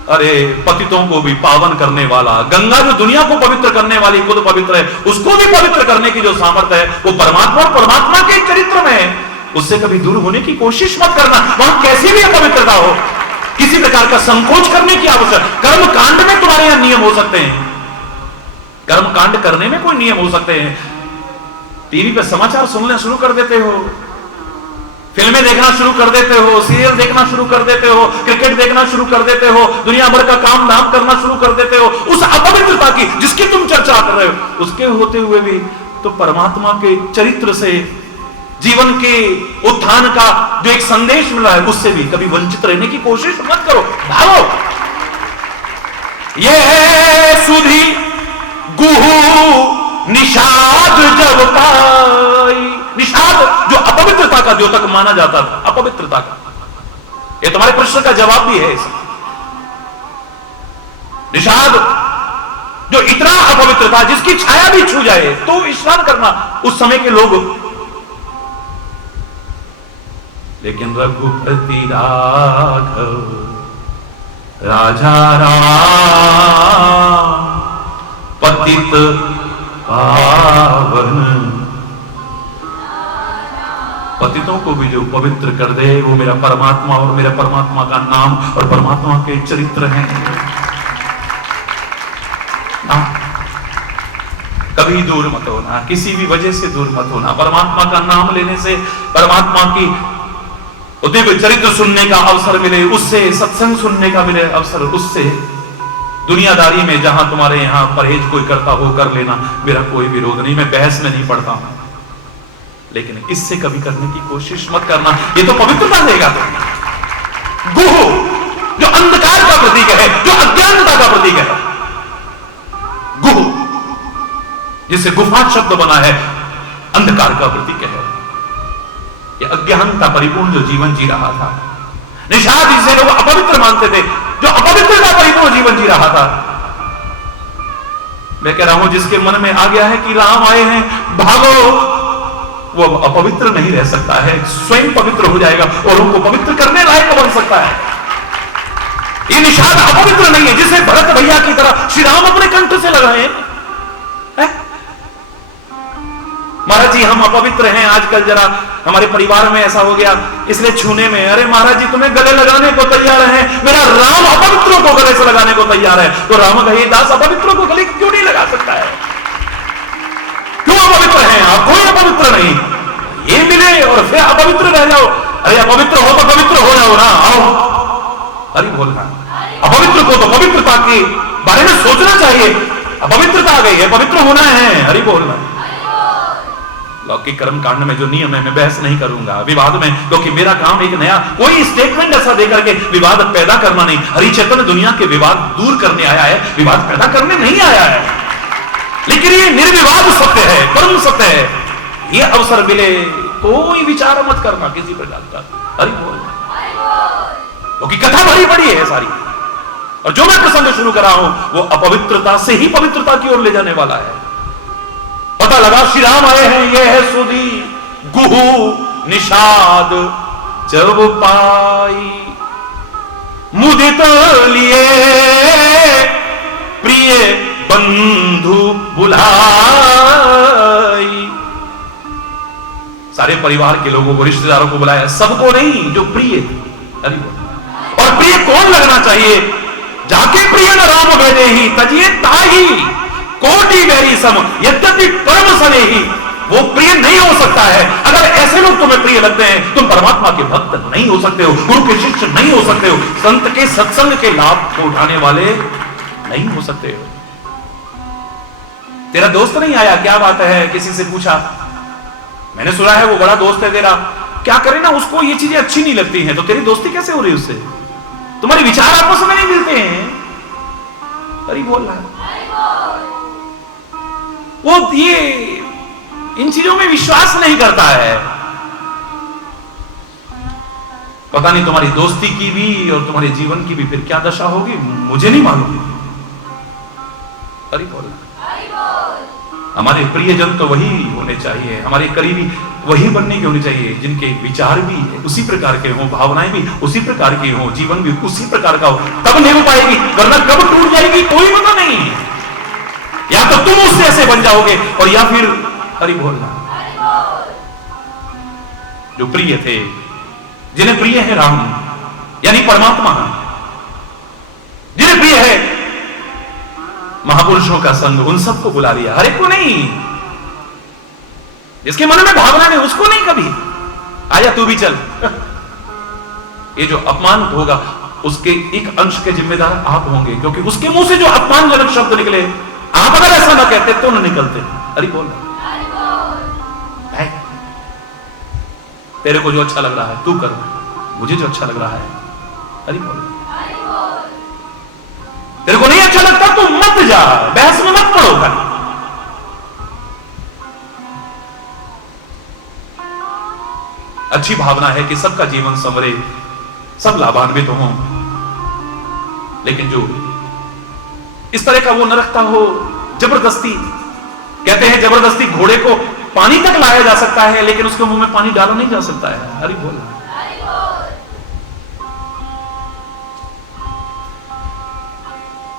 अरे पतितों को भी पावन करने वाला, गंगा जो दुनिया को पवित्र करने वाली खुद पवित्र है, उसको भी पवित्र करने की जो सामर्थ्य है वो परमात्मा, परमात्मा के चरित्र में है। उससे कभी दूर होने की कोशिश मत करना। वहां कैसी भी अपवित्रता हो, किसी प्रकार का संकोच करने की आवश्यकता। कर्म कांड में तुम्हारे यहां नियम हो सकते हैं, कर्म कांड करने में कोई नियम हो सकते हैं। टीवी पे समाचार सुनना शुरू कर देते हो, फिल्में देखना शुरू कर देते हो, सीरियल देखना शुरू कर देते हो, क्रिकेट देखना शुरू कर देते हो, दुनिया भर का काम धाम करना शुरू कर देते हो, उस अपवित्रता की जिसकी तुम चर्चा कर रहे हो, उसके होते हुए भी तो परमात्मा के चरित्र से, जीवन के उत्थान का जो एक संदेश मिला है, उससे भी कभी वंचित रहने की कोशिश मत करो। भागो। यह है सुधी गुहू निषाद जब पाई। निषाद जो अपवित्रता का द्योतक माना जाता था, अपवित्रता का, यह तुम्हारे प्रश्न का जवाब भी है। निषाद जो इतना अपवित्र था, जिसकी छाया भी छू जाए तो स्नान करना उस समय के लोग। लेकिन रघुपति राघव राजा राम पतित पावन, पतितों को भी जो पवित्र कर दे वो मेरा परमात्मा और मेरा परमात्मा का नाम और परमात्मा के चरित्र हैं। कभी दूर मत होना, किसी भी वजह से दूर मत होना। परमात्मा का नाम लेने से परमात्मा की दिव्य चरित्र सुनने का अवसर मिले, उससे सत्संग सुनने का मिले अवसर, उससे दुनियादारी में जहां तुम्हारे यहां परहेज कोई करता हो कर लेना, मेरा कोई विरोध नहीं, मैं बहस में नहीं पड़ता हूं, लेकिन इससे कभी करने की कोशिश मत करना। ये तो पवित्रता देगा तुम्हें। गुह जो अंधकार का प्रतीक है, जो अज्ञानता का प्रतीक है, गुह जिसे गुफा शब्द बना है, अंधकार का प्रतीक है। यह अज्ञानता परिपूर्ण जो जीवन जी रहा था। निषाद जिसे लोग अपवित्र मानते थे, जो अपवित्रता परिपूर्ण जीवन जी रहा था। मैं कह रहा हूं जिसके मन में आ गया है कि राम आए हैं, भागो, वो अपवित्र नहीं रह सकता है, स्वयं पवित्र हो जाएगा और उनको पवित्र करने लायक बन सकता है। ये निषाद अपवित्र नहीं है जिसे भरत भैया की तरह श्री राम अपने कंठ से लगाए। महाराज जी हम अपवित्र हैं, आजकल जरा हमारे परिवार में ऐसा हो गया, इसलिए छूने में, अरे महाराज जी तुम्हें गले लगाने को तैयार हैं, मेरा राम अपवित्रों को गले से लगाने को तैयार है, तो राम कहे दास अपवित्रों को गले क्यों नहीं लगा सकता है? क्यों अपवित्र हैं आप? कोई अपवित्र नहीं, ये मिले और फिर अपवित्र रह जाओ। अरे अपवित्र हो तो पवित्र हो जाओ ना, आओ। हरि बोलना, अपवित्र को तो पवित्रता के बारे में सोचना चाहिए। अपवित्रता आ गई है, पवित्र होना है, हरि बोलना। लौकिक कर्म कांड में जो नियम है मैं बहस नहीं करूंगा विवाद में, क्योंकि मेरा काम एक नया कोई स्टेटमेंट ऐसा देकर के विवाद पैदा करना नहीं। हरि चैतन्य दुनिया के विवाद दूर करने आया है, विवाद पैदा करने नहीं आया है। लेकिन ये निर्विवाद सत्य है, परम सत्य है। ये अवसर मिले कोई विचार मत करना किसी प्रकार का, हरि बोल, क्योंकि कथा बड़ी बड़ी है सारी, और जो मैं प्रसंग शुरू कर रहा हूं वो अपवित्रता से ही पवित्रता की ओर ले जाने वाला है। पता लगा श्री राम आए हैं, ये है सुधी गुहू निषाद जब पाई, मुदित लिए प्रिय बंधु बुलाई। सारे परिवार के लोगों को, रिश्तेदारों को बुलाया, सबको नहीं, जो प्रिय। और प्रिय कौन लगना चाहिए? जाके प्रिय न राम भेदे ही तजिए ताही कोटि बैरी सम यद्यपि परम सने ही। वो प्रिय नहीं हो सकता है। अगर ऐसे लोग तुम्हें प्रिय लगते हैं, तुम परमात्मा के भक्त नहीं हो सकते हो, गुरु के शिष्य नहीं हो सकते हो, संत के सत्संग के लाभ को उठाने वाले नहीं हो सकते हो। तेरा दोस्त नहीं आया, क्या बात है? किसी से पूछा, मैंने सुना है वो बड़ा दोस्त है तेरा, क्या करे ना, उसको ये चीजें अच्छी नहीं लगती हैं, तो तेरी दोस्ती कैसे हो रही उससे? तुम्हारे विचार आपस में नहीं मिलते हैं। अरे बोल रहा है वो, ये इन चीजों में विश्वास नहीं करता है। पता नहीं तुम्हारी दोस्ती की भी और तुम्हारे जीवन की भी फिर क्या दशा होगी, मुझे नहीं मालूम। अरे बोल, हमारे प्रियजन तो वही होने चाहिए, हमारे करीबी वही बनने के होने चाहिए जिनके विचार भी उसी प्रकार के हों, भावनाएं भी उसी प्रकार की हों, जीवन भी उसी प्रकार का हो, तब नहीं हो पाएगी, वरना कब टूट जाएगी कोई पता नहीं। या तो तुम उससे ऐसे बन जाओगे और या फिर हरि बोलना। जो प्रिय थे, जिन्हें प्रिय है राम यानी परमात्मा, जिन्हें प्रिय है महापुरुषों का संग, उन सबको बुला लिया, हर एक को नहीं, जिसके मन में भावना नहीं उसको नहीं, कभी आजा तू भी चल। ये जो अपमान होगा उसके एक अंश के जिम्मेदार आप होंगे, क्योंकि उसके मुंह से जो अपमानजनक शब्द निकले, आप अगर ऐसा ना कहते तो न निकलते। अरे बोल, तेरे को जो अच्छा लग रहा है तू कर, मुझे जो अच्छा लग रहा है, अरे बोल, तेरे को नहीं अच्छा लगता तो मत जा, बहस में मत पड़ो। कर अच्छी भावना है कि सबका जीवन संवरे, सब लाभान्वित हों, लेकिन जो इस तरह का वो न रखता हो जबरदस्ती, कहते हैं जबरदस्ती घोड़े को पानी तक लाया जा सकता है लेकिन उसके मुंह में पानी डाला नहीं जा सकता है। अरे बोल,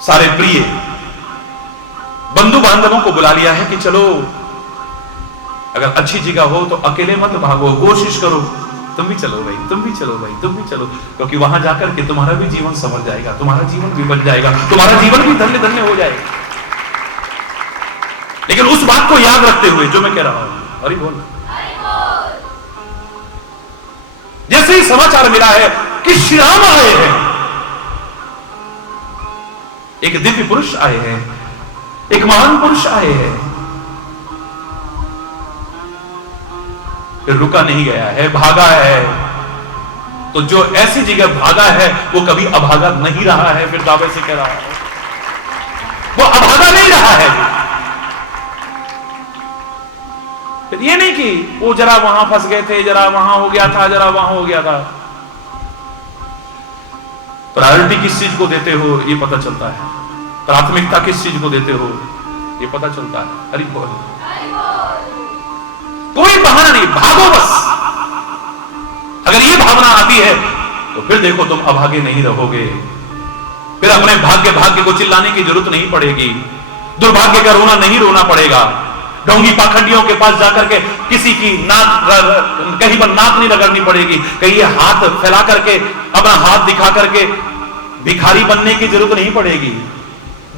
सारे प्रिय बंधु बांधवों को बुला लिया है कि चलो, अगर अच्छी जगह हो तो अकेले मत भागो, कोशिश करो, तुम भी चलो भाई, तुम भी चलो भाई, तुम भी चलो, क्योंकि वहां जाकर के तुम्हारा भी जीवन संवर जाएगा, तुम्हारा जीवन भी बन जाएगा, तुम्हारा जीवन भी धन्य धन्य हो जाएगा। लेकिन उस बात को याद रखते हुए जो मैं कह रहा हूं, अरे बोल, जैसे ही समाचार मिला है कि श्री राम आए हैं, एक दिव्य पुरुष आए हैं, एक महान पुरुष आए हैं, फिर रुका नहीं गया है, भागा है। तो जो ऐसी जगह भागा है वो कभी अभागा नहीं रहा है, फिर दावे से कह रहा है वो अभागा नहीं रहा है। फिर ये नहीं कि वो जरा वहां फंस गए थे, जरा वहां हो गया था, जरा वहां हो गया था। प्रायोरिटी किस चीज को देते हो ये पता चलता है, प्राथमिकता किस चीज को देते हो ये पता चलता है। अरे बोल, कोई बहाना नहीं, भागो बस। अगर ये भावना आती है तो फिर देखो तुम अभागे नहीं रहोगे, फिर अपने भाग्य को चिल्लाने की जरूरत नहीं पड़ेगी, दुर्भाग्य का रोना नहीं रोना पड़ेगा, ढोंगी पाखंडियों के पास जाकर के किसी की नाक कहीं पर नाक नहीं रगड़नी पड़ेगी, कहीं ये हाथ फैला करके अपना हाथ दिखा करके भिखारी बनने की जरूरत नहीं पड़ेगी।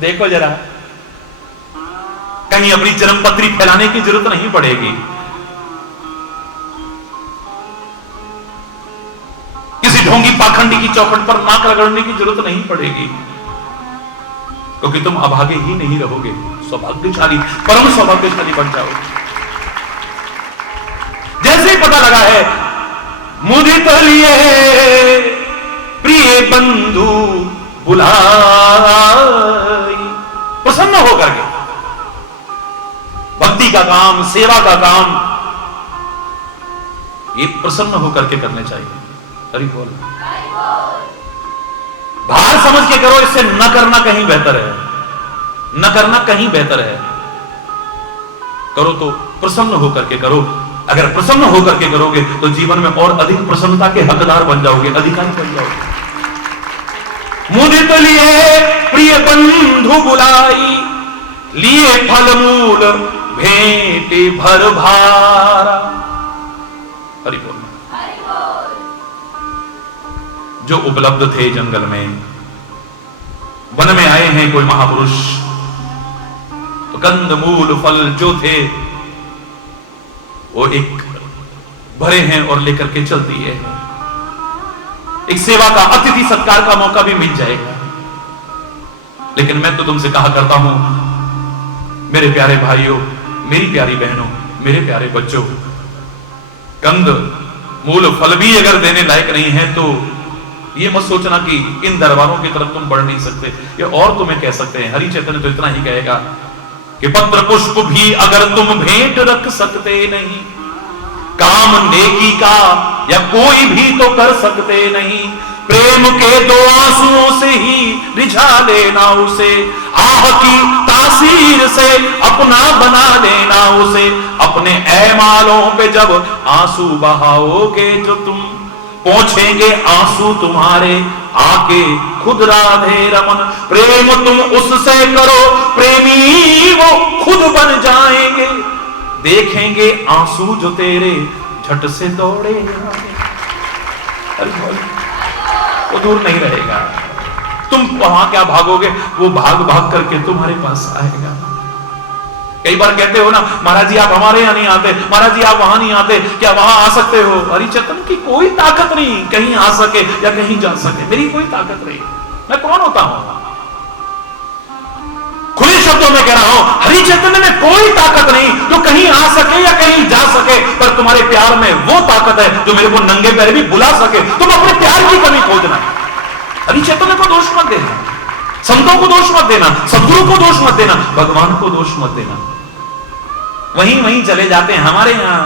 देखो जरा, कहीं अपनी जन्मपत्री फैलाने की जरूरत नहीं पड़ेगी, किसी ढोंगी पाखंडी की चौखट पर नाक रगड़ने की जरूरत नहीं पड़ेगी, क्योंकि तुम अभागे ही नहीं रहोगे, सौभाग्यशाली, परम सौभाग्यशाली बन जाओगे। जैसे ही पता लगा है मुदित लिए प्रिय बंधु बुलाई, प्रसन्न होकर के भक्ति का काम, सेवा का काम ये प्रसन्न होकर के करने चाहिए। अरे बोल, भार समझ के करो, इससे न करना कहीं बेहतर है, न करना कहीं बेहतर है। करो तो प्रसन्न होकर के करो, अगर प्रसन्न होकर के करोगे तो जीवन में और अधिक प्रसन्नता के हकदार बन जाओगे, अधिकारी बन जाओगे। मुदित लिए प्रिय बंधु बुलाई, लिए फल मूल भेंट भर भारा। हरि बोल, जो उपलब्ध थे जंगल में, वन में आए हैं कोई महापुरुष, तो कंद मूल फल जो थे वो एक भरे हैं और लेकर के चल दिए हैं। एक सेवा का, अतिथि सत्कार का मौका भी मिल जाएगा। लेकिन मैं तो तुमसे कहा करता हूं, मेरे प्यारे भाइयों, मेरी प्यारी बहनों, मेरे प्यारे बच्चों, कंद मूल फल भी अगर देने लायक नहीं है तो ये मत सोचना कि इन दरबारों की तरफ तुम बढ़ नहीं सकते। ये और तुम्हें कह सकते हैं, हरि चैतन्य तो इतना ही कहेगा कि पत्र पुष्प भी अगर तुम भेंट रख सकते नहीं, काम नेकी का या कोई भी तो कर सकते नहीं, प्रेम के दो आंसुओं से ही रिझा लेना उसे, आह की तासीर से अपना बना लेना उसे, अपने ऐमालों पे जब आंसू बहाओगे जो तुम, पहुंचेंगे आंसू तुम्हारे आके खुद राधे रमन। प्रेम तुम उससे करो, प्रेमी वो खुद बन जाएंगे, देखेंगे आंसू जो तेरे झट से दौड़े आए। अरे वो दूर नहीं रहेगा, तुम वहां क्या भागोगे, वो भाग भाग करके तुम्हारे पास आएगा। कई बार कहते हो ना, महाराज जी आप हमारे यहाँ नहीं आते, महाराज जी आप वहां नहीं आते, क्या वहां आ सकते हो? हरिचेतन की कोई ताकत नहीं कहीं आ सके या कहीं जा सके, मेरी कोई ताकत नहीं। मैं कौन होता हूं? खुले शब्दों में कह रहा हूं, हरिचेतन में कोई ताकत नहीं जो कहीं आ सके या कहीं जा सके, पर तुम्हारे प्यार में वो ताकत है जो मेरे को नंगे पैर भी बुला सके। तुम अपने प्यार की कमी खोजना। हरिचेतन को दोष मत देना, संतों को दोष मत देना, सदगुरु को दोष मत देना, भगवान को दोष मत देना। वहीं वहीं चले जाते हैं हमारे यहां।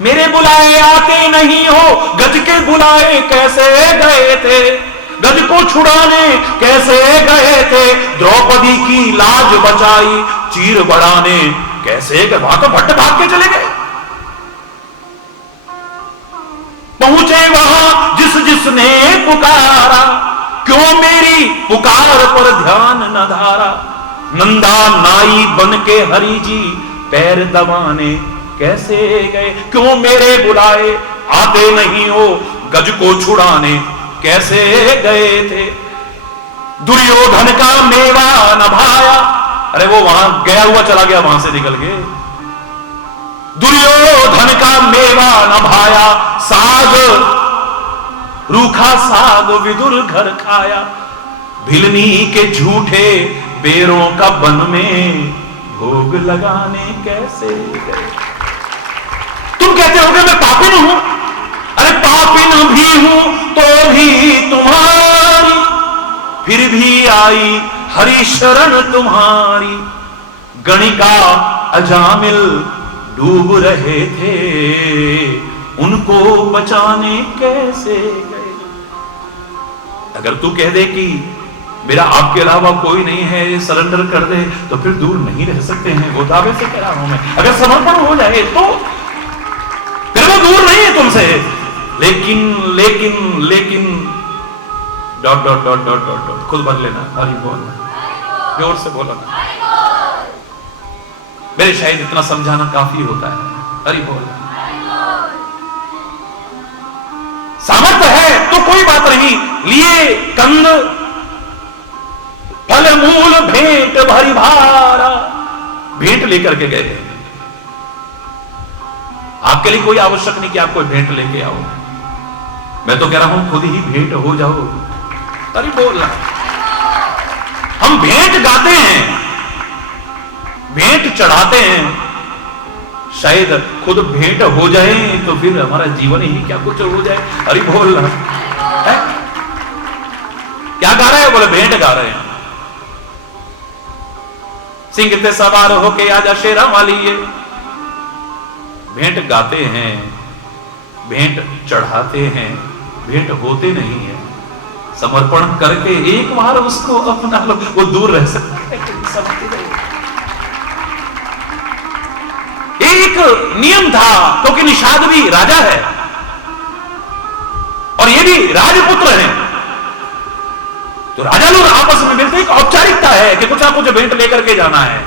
मेरे बुलाए आते नहीं हो, गज के बुलाए कैसे गए थे, गज को छुड़ाने कैसे गए थे, द्रौपदी की लाज बचाई चीर बढ़ाने कैसे गए। वहां तो भट्ट भाग के चले गए, पहुंचे वहां जिस जिसने पुकारा, क्यों मेरी पुकार पर ध्यान न धारा। नंदा नाई बन के हरि जी पैर दबाने कैसे गए, क्यों मेरे बुलाए आते नहीं हो, गज को छुड़ाने कैसे गए थे। दुर्योधन का मेवा न भाया, अरे वो वहां गया हुआ चला गया, वहां से निकल गए। दुर्योधन का मेवा न भाया, साग रूखा साग विदुर घर खाया। भिलनी के झूठे बेरों का बन में भोग लगाने कैसे गए। तुम कहते होगे मैं पापिन हूं, अरे पापिन भी हूं तो भी तुम्हारी, फिर भी आई हरि शरण तुम्हारी। गणिका अजामिल डूब रहे थे, उनको बचाने कैसे गए। अगर तू कह दे कि मेरा आपके अलावा कोई नहीं है, सरेंडर कर दे, तो फिर दूर नहीं रह सकते हैं। वो दावे से कह रहा हूं मैं, अगर समर्पण हो जाए तो फिर वो दूर नहीं है तुमसे। लेकिन लेकिन लेकिन dot dot dot dot dot dot खुद भर लेना, हरि बोलना, जोर से बोलना। मेरे शायद इतना समझाना काफी होता है। हरि बोलना। सामर्थ्य है तो कोई बात नहीं, लिए कंद फल मूल भेंट भरी भारा, भेंट लेकर के गए। आपके लिए कोई आवश्यक नहीं कि आप कोई भेंट लेके आओ, मैं तो कह रहा हूं खुद ही भेंट हो जाओ। अरे बोलना, हम भेंट गाते हैं, भेंट चढ़ाते हैं, शायद खुद भेंट हो जाए तो फिर हमारा जीवन ही क्या कुछ हो जाए। अरे बोलना है? क्या गा रहे हैं? बोले भेंट गा रहे हैं। सिंह पे सवार होके आजा शेरा वालिए, भेंट गाते हैं, भेंट चढ़ाते हैं, भेंट होते नहीं है। समर्पण करके एक बार उसको अपना लो, वो दूर रह सकता है। एक नियम था, क्योंकि निषाद भी राजा है और ये भी राजपुत्र हैं, तो राजा लोग आपस में मिलते, एक औपचारिकता है कि कुछ ना कुछ भेंट लेकर के जाना है।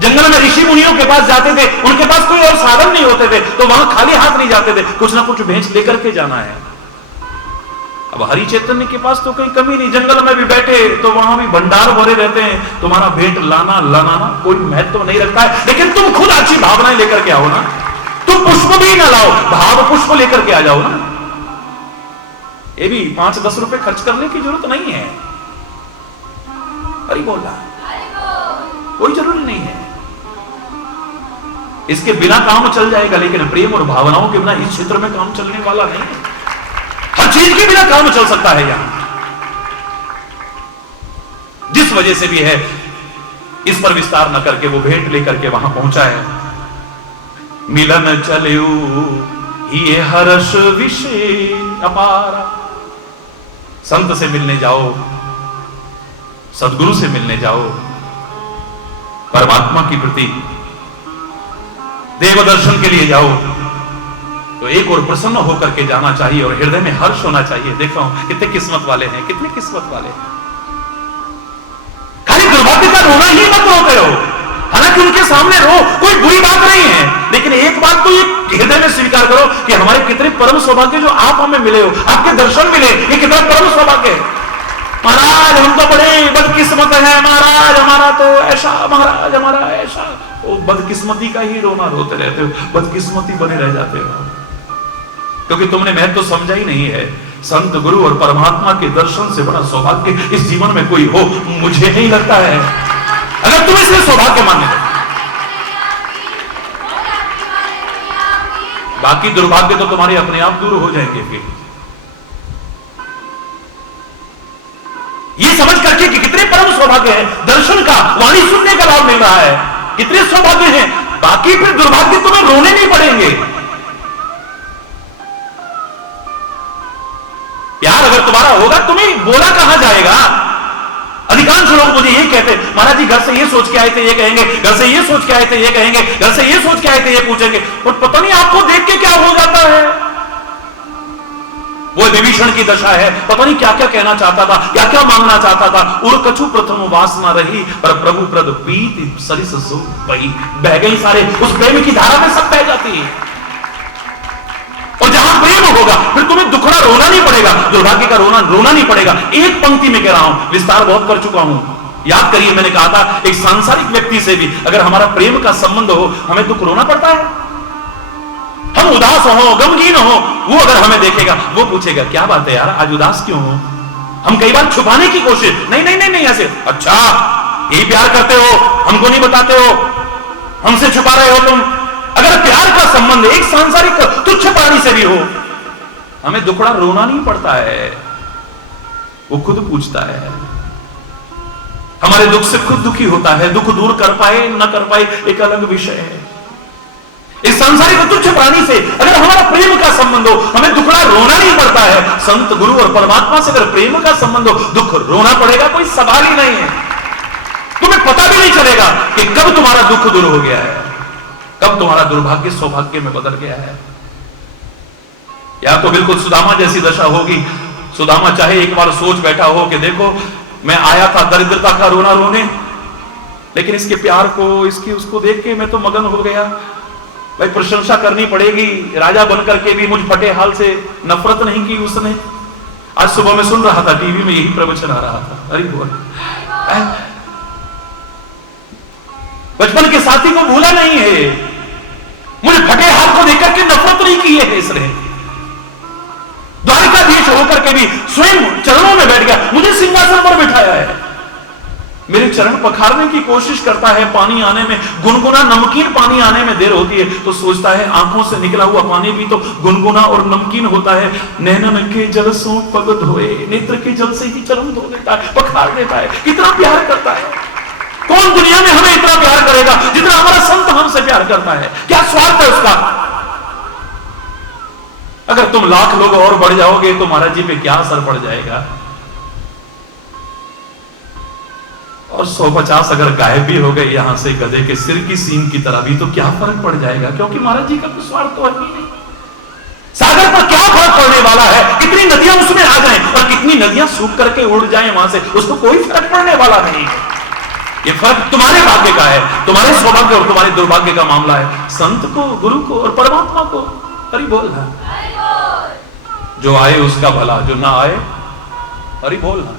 जंगल में ऋषि मुनियों के पास जाते थे, उनके पास कोई और साधन नहीं होते थे, तो वहां खाली हाथ नहीं जाते थे, कुछ ना कुछ भेंट लेकर के जाना है। अब हरि चैतन्य के पास तो कोई कमी नहीं, जंगल में भी बैठे तो वहां भी भंडार भरे रहते हैं। तुम्हारा भेंट लाना लाना कोई महत्व नहीं रखता है, लेकिन तुम खुद अच्छी भावनाएं लेकर के आओ ना। तुम पुष्प भी ना लाओ, भाव पुष्प लेकर के आ जाओ ना। ये भी 5-10 रुपए खर्च करने की जरूरत नहीं है। अरे बोला, कोई जरूरी नहीं है, इसके बिना काम चल जाएगा, लेकिन प्रेम और भावनाओं के बिना इस क्षेत्र में काम चलने वाला नहीं है। हर चीज के बिना काम चल सकता है यहां, जिस वजह से भी है, इस पर विस्तार न करके वो भेंट लेकर के वहां पहुंचा है। मिलन चलू ये हर्ष विशेष अपारा। संत से मिलने जाओ, सदगुरु से मिलने जाओ, परमात्मा की प्रति देव दर्शन के लिए जाओ, तो एक और प्रसन्न होकर के जाना चाहिए और हृदय में हर्ष होना चाहिए। देखता हूं कितने किस्मत वाले हैं, कितने किस्मत वाले हैं। खाली दुर्भाग्य का रोना ही मत रोते हो, हालांकि उनके सामने रो, कोई बुरी बात नहीं है, लेकिन एक बात तो ये हृदय में स्वीकार करो कि हमारे कितने परम सौभाग्य जो आप हमें मिले हो, आपके दर्शन मिले, ये कितना परम सौभाग्य है। महाराज हम तो बड़े बदकिस्मत है, महाराज हमारा तो ऐसा, महाराज हमारा ऐसा। वो बदकिस्मती का ही रोना रोते रहते हो, बदकिस्मती बने रह जाते हो, क्योंकि तुमने महत्व तो समझा ही नहीं है। संत गुरु और परमात्मा के दर्शन से बड़ा सौभाग्य इस जीवन में कोई हो मुझे नहीं लगता है, अगर तुम इसे सौभाग्य मानने हो। बाकी दुर्भाग्य तो तुम्हारे अपने आप दूर हो जाएंगे। फिर ये समझ करके कि कितने परम सौभाग्य है, दर्शन का, वाणी सुनने का लाभ मिल रहा है, कितने सौभाग्य हैं, बाकी फिर दुर्भाग्य तुम्हें रोने नहीं पड़ेंगे। यार अगर तुम्हारा होगा तुम्हें बोला कहां जाएगा। अधिकांश लोग मुझे ये कहते हैं, महाराज जी घर से ये सोच के आए थे ये कहेंगे, घर से ये सोच के आए थे ये कहेंगे, घर से ये सोच के आए थे ये पूछेंगे, और पता नहीं आपको देख के क्या हो जाता है। वो विभीषण की दशा है, पता नहीं क्या क्या कहना चाहता था, क्या क्या मांगना चाहता था। उर कछु प्रथम वासना रही, पर प्रभु प्रद प्रीति सरिस सो बही। बह गई सारे, उस प्रेम की धारा में सब बह जाती है। और जहां प्रेम होगा फिर तुम्हें दुखड़ा रोना नहीं पड़ेगा, दुर्भाग्य का रोना नहीं पड़ेगा। एक पंक्ति में कह रहा हूं, विस्तार बहुत कर चुका हूं, याद करिए। मैंने कहा था एक सांसारिक व्यक्ति से भी अगर हमारा प्रेम का संबंध हो, हमें दुख रोना पड़ता है। हम उदास हो, गमगीन हो, वो अगर हमें देखेगा वो पूछेगा क्या बात है यार आज उदास क्यों हो। हम कई बार छुपाने की कोशिश, नहीं नहीं नहीं नहीं ऐसे, अच्छा यही प्यार करते हो, हमको नहीं बताते हो, हमसे छुपा रहे हो तुम। अगर प्यार का संबंध एक सांसारिक तुच्छ प्राणी से भी हो, हमें दुखड़ा रोना नहीं पड़ता है, वो खुद पूछता है। हमारे दुख से खुद दुखी होता है, दुख दूर कर पाए न कर पाए एक अलग विषय है। इस सांसारिक तुच्छ प्राणी से अगर हमारा प्रेम का संबंध हो, हमें दुखड़ा रोना नहीं पड़ता है। संत गुरु और परमात्मा से अगर प्रेम का संबंध हो, दुख रोना पड़ेगा, कोई सवाल ही नहीं है। तुम्हें पता भी नहीं चलेगा कि कब तुम्हारा दुख दूर हो गया है, कब तुम्हारा दुर्भाग्य सौभाग्य में बदल गया है। या तो बिल्कुल सुदामा जैसी दशा होगी। सुदामा चाहे एक बार सोच बैठा हो कि देखो मैं आया था दरिद्रता का रोना रोने, लेकिन इसके प्यार को, इसकी उसको देख के मैं तो मगन हो गया। भाई प्रशंसा करनी पड़ेगी, राजा बनकर के भी मुझ फटे हाल से नफरत नहीं की उसने। आज सुबह में सुन रहा था टीवी में, यही प्रवचन आ रहा था। अरे बोल, बचपन के साथी को भूला नहीं है, मुझे फटे हाथ को देखकर के नफरत नहीं की है इसने। द्वारिकाधीश होकर के भी स्वयं चरणों में बैठ गया, मुझे सिंहासन पर बिठाया है, मेरे चरण पखारने की कोशिश करता है। पानी आने में, गुनगुना नमकीन पानी आने में देर होती है तो सोचता है आंखों से निकला हुआ पानी भी तो गुनगुना और नमकीन होता है। नैनन के जल सो पग धोए, नेत्र के जल से ही चरण धो देता है, पखार देता है। कितना प्यार करता है। कौन दुनिया में हमें इतना प्यार करेगा जितना हमारा संत हमसे प्यार करता है। क्या स्वार्थ है उसका। अगर तुम लाख लोग और बढ़ जाओगे तो महाराज जी पे क्या असर पड़ जाएगा। और 150 अगर गायब भी हो गए यहां से गधे के सिर की सीन की तरह भी, तो क्या फर्क पड़ जाएगा, क्योंकि महाराज जी का कोई स्वार्थ तो है ही नहीं। सागर पर क्या फर्क पड़ने वाला है, कितनी नदियां उसमें आ जाएं और कितनी नदियां सूख करके उड़ जाएं वहां से, उसको कोई फर्क पड़ने वाला नहीं। ये फर्क तुम्हारे भाग्य का है, तुम्हारे सौभाग्य और तुम्हारे दुर्भाग्य का मामला है। संत को, गुरु को और परमात्मा को हरि बोल ना, जो आए उसका भला, जो ना आए हरि बोल ना,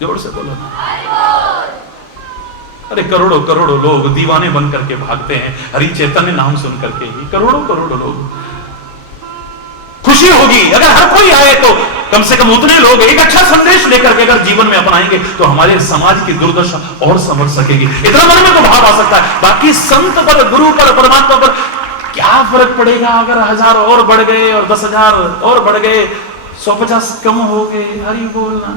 जोर से बोलो ना। अरे करोड़ों करोड़ों लोग दीवाने बन करके भागते हैं हरि चैतन्य नाम सुन करके ही, करोड़ों करोड़ों लोग। खुशी होगी अगर हर कोई आए तो कम से कम उतने लोग एक अच्छा संदेश लेकर के अगर जीवन में अपनाएंगे तो हमारे समाज की दुर्दशा और समझ सकेगी। इतना मन में तो भाव आ सकता है। बाकी संत पर, गुरु पर, परमात्मा पर क्या फर्क पड़ेगा अगर 1000 और बढ़ गए और 10,000 और बढ़ गए, 150 कम हो गए। हरि बोलना,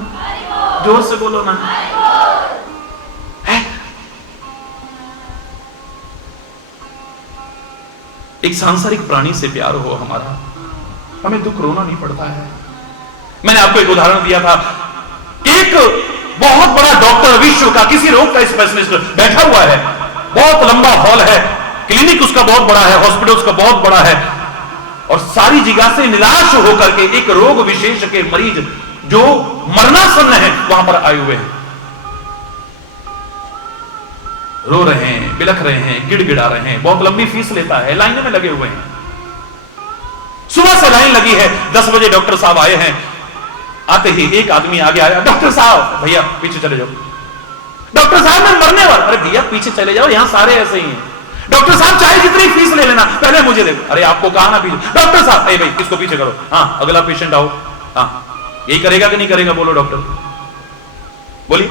जोर से बोलो ना। एक सांसारिक प्राणी से प्यार हो हमारा, हमें दुख रोना नहीं पड़ता है। मैंने आपको एक उदाहरण दिया था, एक बहुत बड़ा डॉक्टर विश्व का किसी रोग का स्पेशलिस्ट बैठा हुआ है, बहुत लंबा हॉल है, क्लिनिक उसका बहुत बड़ा है, हॉस्पिटल उसका बहुत बड़ा है, और सारी जगह से निराश होकर के एक रोग विशेष के मरीज जो मरणासन्न है वहां पर आए हुए हैं। रो रहे हैं, बिलख रहे हैं, गिड़गिड़ा रहे हैं, बहुत लंबी फीस लेता है, लाइन में लगे हुए हैं। सुबह से लाइन लगी है, 10 बजे डॉक्टर साहब आए हैं। आते ही एक आदमी आगे आया, डॉक्टर साहब भैया पीछे चले जाओ। डॉक्टर साहब मैं मरने वाला। अरे भैया पीछे चले जाओ, यहां सारे ऐसे ही हैं। डॉक्टर साहब चाहे जितनी फीस ले लेना, पहले मुझे दे। अरे आपको कहा ना पीछे। डॉक्टर साहब भाई इसको पीछे करो, हाँ अगला पेशेंट आओ। हाँ यही करेगा कि नहीं करेगा बोलो डॉक्टर, बोलिए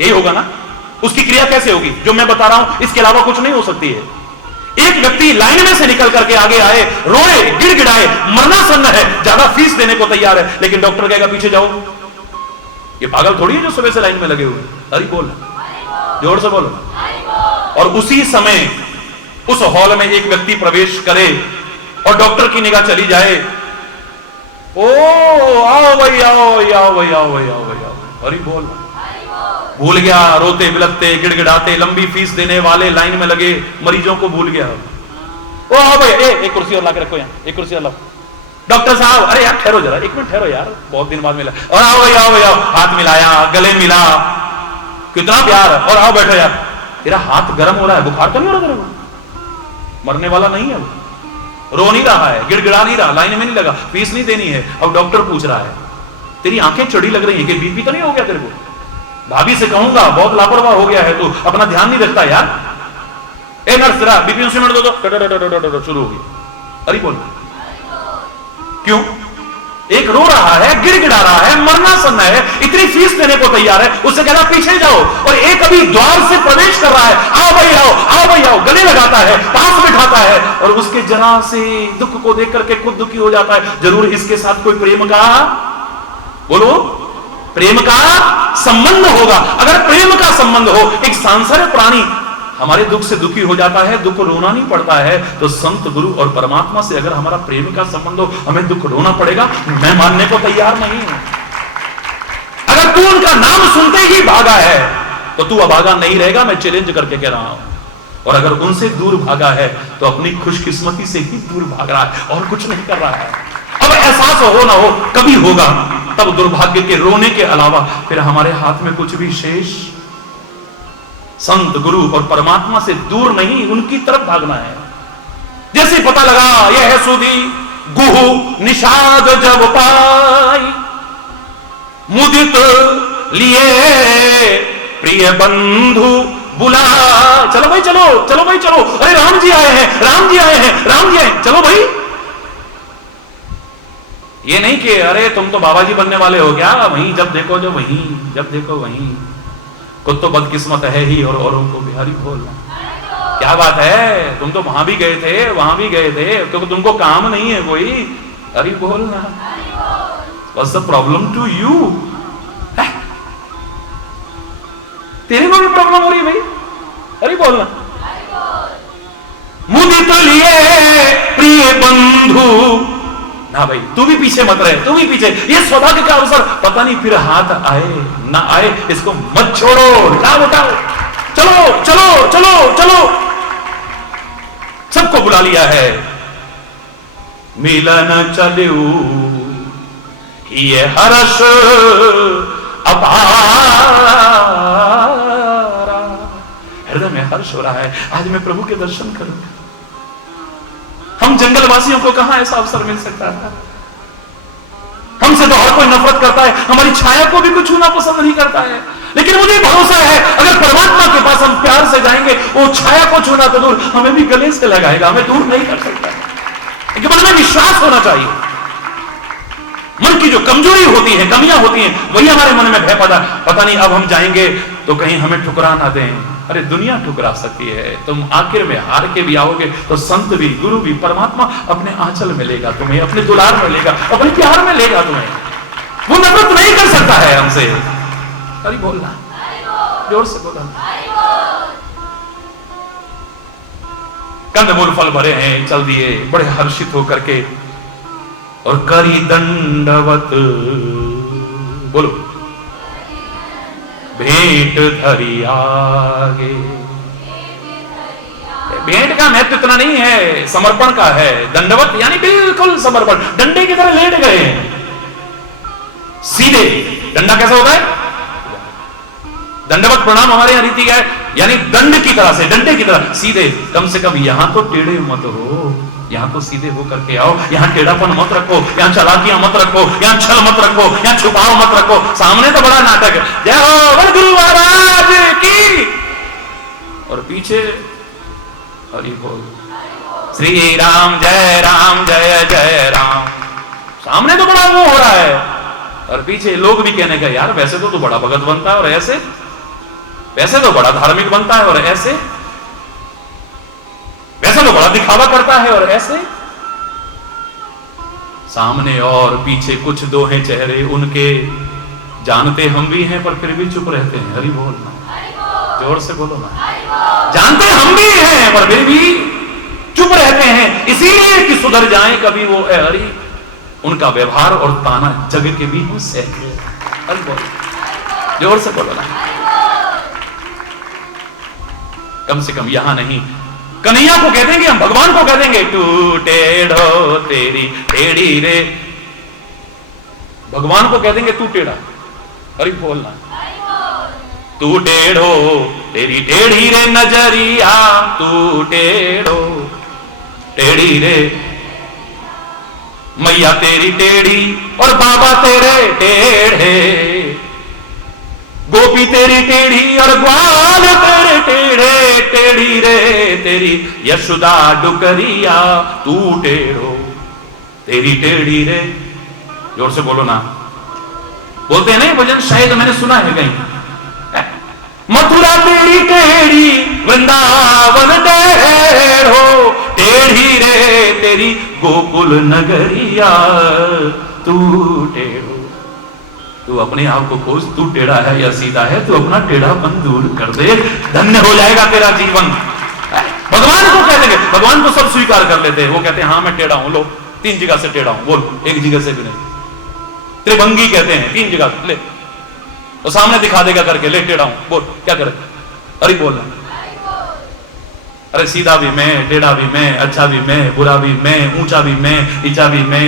यही होगा ना। उसकी क्रिया कैसे होगी, जो मैं बता रहा हूं इसके अलावा कुछ नहीं हो सकती है। एक व्यक्ति लाइन में से निकल करके आगे आए, रोए, गिड़गिड़ाए, मरना सन्न है, ज्यादा फीस देने को तैयार है, लेकिन डॉक्टर कहेगा पीछे जाओ। ये पागल थोड़ी है जो सुबह से लाइन में लगे हुए। अरे बोल, जोर से बोलो। और उसी समय उस हॉल में एक व्यक्ति प्रवेश करे और डॉक्टर की निगाह चली जाए। ओ आओ भाई, आओ आओ भाई, आओ भाई, आओ भाई, आओ। अरे बोल, भूल गया, रोते बिलखते गिड़गिड़ाते लंबी फीस देने वाले लाइन में लगे मरीजों को भूल गया। ओ आओ भाई, एक कुर्सी और ला के रखो, यहाँ एक कुर्सी और लाओ। डॉक्टर साहब अरे यार ठहरो जरा, एक मिनट ठहरो यार, बहुत दिन बाद मिला। और आओ भाई, आओ भाई, आओ। हाथ मिलाया, गले मिला, कितना प्यार। और आओ बैठो यार, तेरा हाथ गर्म हो रहा है, बुखार तो नहीं हो रहा तेरे को? मरने वाला नहीं है वो, रो नहीं रहा है, गिड़गिड़ा नहीं रहा, लाइन में नहीं लगा, फीस नहीं देनी है। अब डॉक्टर पूछ रहा है तेरी आंखें चढ़ी लग रही है कि बीपी तो नहीं हो गया तेरे को? भाभी से कहूंगा बहुत लापरवाह हो गया है तू, अपना ध्यान नहीं रखता यार। ए नर्स तेरा बीपी इंस्ट्रूमेंट दो तो। शुरू हो गई। अरे बोल क्यों? एक रो रहा है, गिड़गिड़ा रहा है, मरना सन्न है, इतनी फीस देने को तैयार है, उससे कहना पीछे जाओ। और एक अभी द्वार से प्रवेश कर रहा है, आओ भाई आओ, आओ भाई आओ, गले लगाता है, पास बिठाता है, और उसके जरा से दुख को देख करके खुद दुखी हो जाता है। जरूर इसके साथ कोई प्रेम का, बोलो, प्रेम का संबंध होगा। अगर प्रेम का संबंध हो, एक सांसारिक प्राणी हमारे दुख से दुखी हो जाता है, दुख रोना नहीं पड़ता है, तो संत गुरु और परमात्मा से अगर हमारा प्रेम का संबंध हो, हमें दुख रोना पड़ेगा? मैं मानने को तैयार नहीं हूं। अगर तू उनका नाम सुनते ही भागा है तो तू अभागा नहीं रहेगा, मैं चैलेंज करके कह रहा हूं। और अगर उनसे दूर भागा है तो अपनी खुशकिस्मती से ही दूर भाग रहा है और कुछ नहीं कर रहा है। अब एहसास हो ना हो, कभी होगा, तब दुर्भाग्य के रोने के अलावा फिर हमारे हाथ में कुछ भी शेष। संत गुरु और परमात्मा से दूर नहीं, उनकी तरफ भागना है। जैसे पता लगा यह है सुधी गुहु निषाद जब पाई, मुदित लिए प्रिय बंधु बुला। चलो भाई चलो, चलो भाई चलो, अरे राम जी आए हैं, राम जी आए हैं, राम जी आए, चलो भाई। ये नहीं कि अरे तुम तो बाबा जी बनने वाले हो क्या, वहीं जब देखो जो वहीं, जब देखो वहीं। खुद तो बदकिस्मत है ही और औरों को बिहारी बोलना। क्या बात है, तुम तो वहां भी गए थे, वहां भी गए थे, क्योंकि तुमको काम नहीं है कोई। अरे बोलना, what's the problem to you? तेरे को भी प्रॉब्लम हो रही है भाई? अरे बोलना। मुदित लिए प्रिय बंधु ना भाई, तू भी पीछे मत रहे, तू भी पीछे। ये सौभाग्य का अवसर, पता नहीं फिर हाथ आए ना आए, इसको मत छोड़ो, उठाओ उठाओ, चलो चलो चलो चलो। सबको बुला लिया है, मिलन चलो ये हर्ष अपारा। हृदय में हर्ष हो रहा है, आज मैं प्रभु के दर्शन करूंगा। हम जंगल वासियों को कहां ऐसा अवसर मिल सकता है? हमसे तो हर कोई नफरत करता है, हमारी छाया को भी कोई छूना पसंद नहीं करता है, लेकिन मुझे भरोसा है अगर परमात्मा के पास हम प्यार से जाएंगे, वो छाया को छूना तो दूर, हमें भी गले से लगाएगा, हमें दूर नहीं कर सकता। लेकिन मन में विश्वास होना चाहिए। मन की जो कमजोरी होती है, कमियां होती हैं, वही हमारे मन में भय पता नहीं अब हम जाएंगे तो कहीं हमें ठुकरा ना दें। अरे दुनिया ठुकरा सकती है, तुम आखिर में हार के भी आओगे तो संत भी, गुरु भी, परमात्मा अपने आंचल में लेगा तुम्हें, अपने दुलार में लेगा, अपने प्यार में लेगा तुम्हें। वो नफरत नहीं कर सकता है हमसे। अरे बोलना, जोर से बोलना। कंदमूल फल भरे हैं, चल दिए बड़े हर्षित होकर के, और करी दंडवत, बोलो, भेंट धरी आगे। भेंट का महत्व इतना नहीं है, समर्पण का है। दंडवत यानी बिल्कुल समर्पण, डंडे की तरह लेट गए सीधे। डंडा कैसा होता है? दंडवत प्रणाम हमारे यहां रीति क्या है? यानी दंड की तरह से, डंडे की तरह सीधे। कम से कम यहां तो टेढ़े मत हो, यहां तो सीधे होकर के आओ। यहां टेढ़ापन मत रखो, यहां चालाकियां मत रखो, यहां छल मत रखो, यहां छुपाव मत रखो। सामने तो बड़ा नाटक है, जय हो गुरु महाराज की, और पीछे हरि बोल, श्री राम जय जय राम। सामने तो बड़ा वो हो रहा है, और पीछे लोग भी कहने का, यार वैसे तो तू बड़ा भगत बनता है, और ऐसे वैसे तो बड़ा धार्मिक बनता है, और ऐसे वैसे तो बड़ा दिखावा करता है, और ऐसे। सामने और पीछे कुछ दो हैं चेहरे उनके, जानते हम भी हैं पर फिर भी चुप रहते हैं। हरि बोल ना, जोर से बोलो ना। जानते हम भी हैं पर फिर भी चुप रहते हैं, इसीलिए कि सुधर जाएं कभी वो हरि। उनका व्यवहार और ताना जग के भी हम सहते। हरि बोल, जोर से बोलो ना। कम से कम यहां नहीं, कन्हैया को कह देंगे हम, भगवान को कह देंगे, तू टेढ़ो तेरी टेढ़ी रे। भगवान को कह देंगे तू टेढ़ा। अरे बोलना, तू टेढ़ो तेरी टेढ़ी रे नजरिया, तू टेढ़ो टेढ़ी रे, मैया तेरी टेढ़ी और बाबा तेरे टेढ़े, गोपी तेरी टेढ़ी और ग्वाल तेरे टेढ़े, टेढ़ी रे तेरी यशोदा डुकरिया, तू टेढ़ो तेरी टेढ़ी रे। जोर से बोलो ना। बोलते हैं नहीं भजन, शायद मैंने सुना है कहीं, मथुरा तेरी टेढ़ी वृंदावन टेढ़ो, टेढ़ी रे तेरी गोकुल नगरिया, तू टेढ़ो। तू अपने आप को खोज, तू टेढ़ा है या सीधा है, तू अपना टेढ़ापन दूर कर दे, धन्य हो जाएगा तेरा जीवन। भगवान को कह देंगे, भगवान को सब स्वीकार कर लेते हैं, वो कहते हैं हाँ मैं टेढ़ा हूं, लो 3 जगह से टेढ़ा हूं, बोल, एक जगह से भी नहीं। त्रिभंगी कहते हैं, 3 जगह ले, तो सामने दिखा देगा करके, ले टेढ़ा हूं, बोल क्या करे। अरे बोल, अरे सीधा भी मैं, टेढ़ा भी मैं, अच्छा भी मैं, बुरा भी मैं, ऊंचा भी मैं, नीचा भी मैं,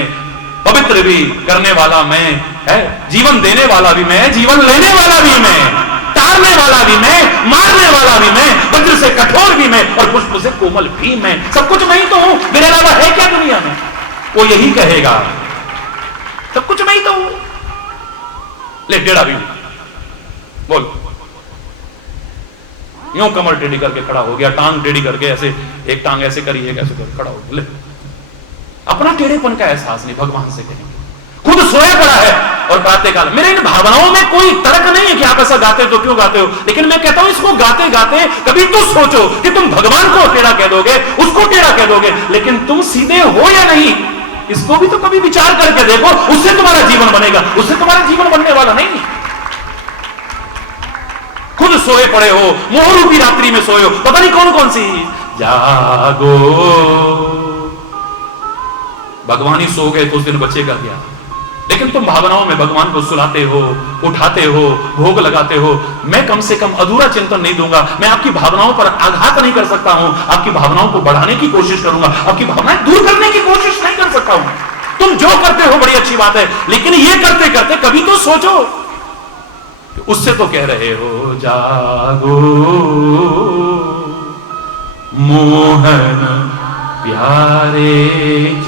पवित्र भी करने वाला मैं है, जीवन देने वाला भी मैं, जीवन लेने वाला भी मैं, तारने वाला भी मैं, मारने वाला भी मैं, वज्र से कठोर भी मैं, और पुष्प से कोमल भी मैं। सब कुछ मैं ही तो हूं, मेरे अलावा है क्या दुनिया में? वो यही कहेगा, सब कुछ मैं ही तो हूं। ले टेढ़ा भी बोल, यूं कमर टेढ़ी करके खड़ा हो गया, टांग टेढ़ी करके ऐसे, एक टांग ऐसे करी, एक ऐसे कर खड़ा हो गया। ले, अपना टेढ़ेपन का एहसास नहीं, भगवान से कहेंगे। खुद सोया पड़ा है और गाते काल, मेरे इन भावनाओं में कोई तर्क नहीं है कि आप ऐसा गाते तो क्यों गाते हो, लेकिन मैं कहता हूं इसको गाते गाते कभी तो सोचो कि तुम भगवान को टेढ़ा कह दोगे, उसको टेढ़ा कह दोगे, लेकिन तुम सीधे हो या नहीं, इसको भी तो कभी विचार करके देखो। उससे तुम्हारा जीवन बनेगा, उससे तुम्हारा जीवन बनने वाला नहीं। खुद सोए पड़े हो, मोह रूपी रात्रि में सोए हो, पता नहीं कौन कौन सी, जागो। भगवान ही सो गए तो उस दिन बचेगा क्या? लेकिन तुम भावनाओं में भगवान को सुलाते हो, उठाते हो, भोग लगाते हो। मैं कम से कम अधूरा चिंतन नहीं दूंगा, मैं आपकी भावनाओं पर आघात नहीं कर सकता हूं, आपकी भावनाओं को बढ़ाने की कोशिश करूंगा, आपकी भावनाएं दूर करने की कोशिश नहीं कर सकता हूं। तुम जो करते हो बड़ी अच्छी बात है, लेकिन ये करते करते कभी तो सोचो, उससे तो कह रहे हो जागो मोहन प्यारे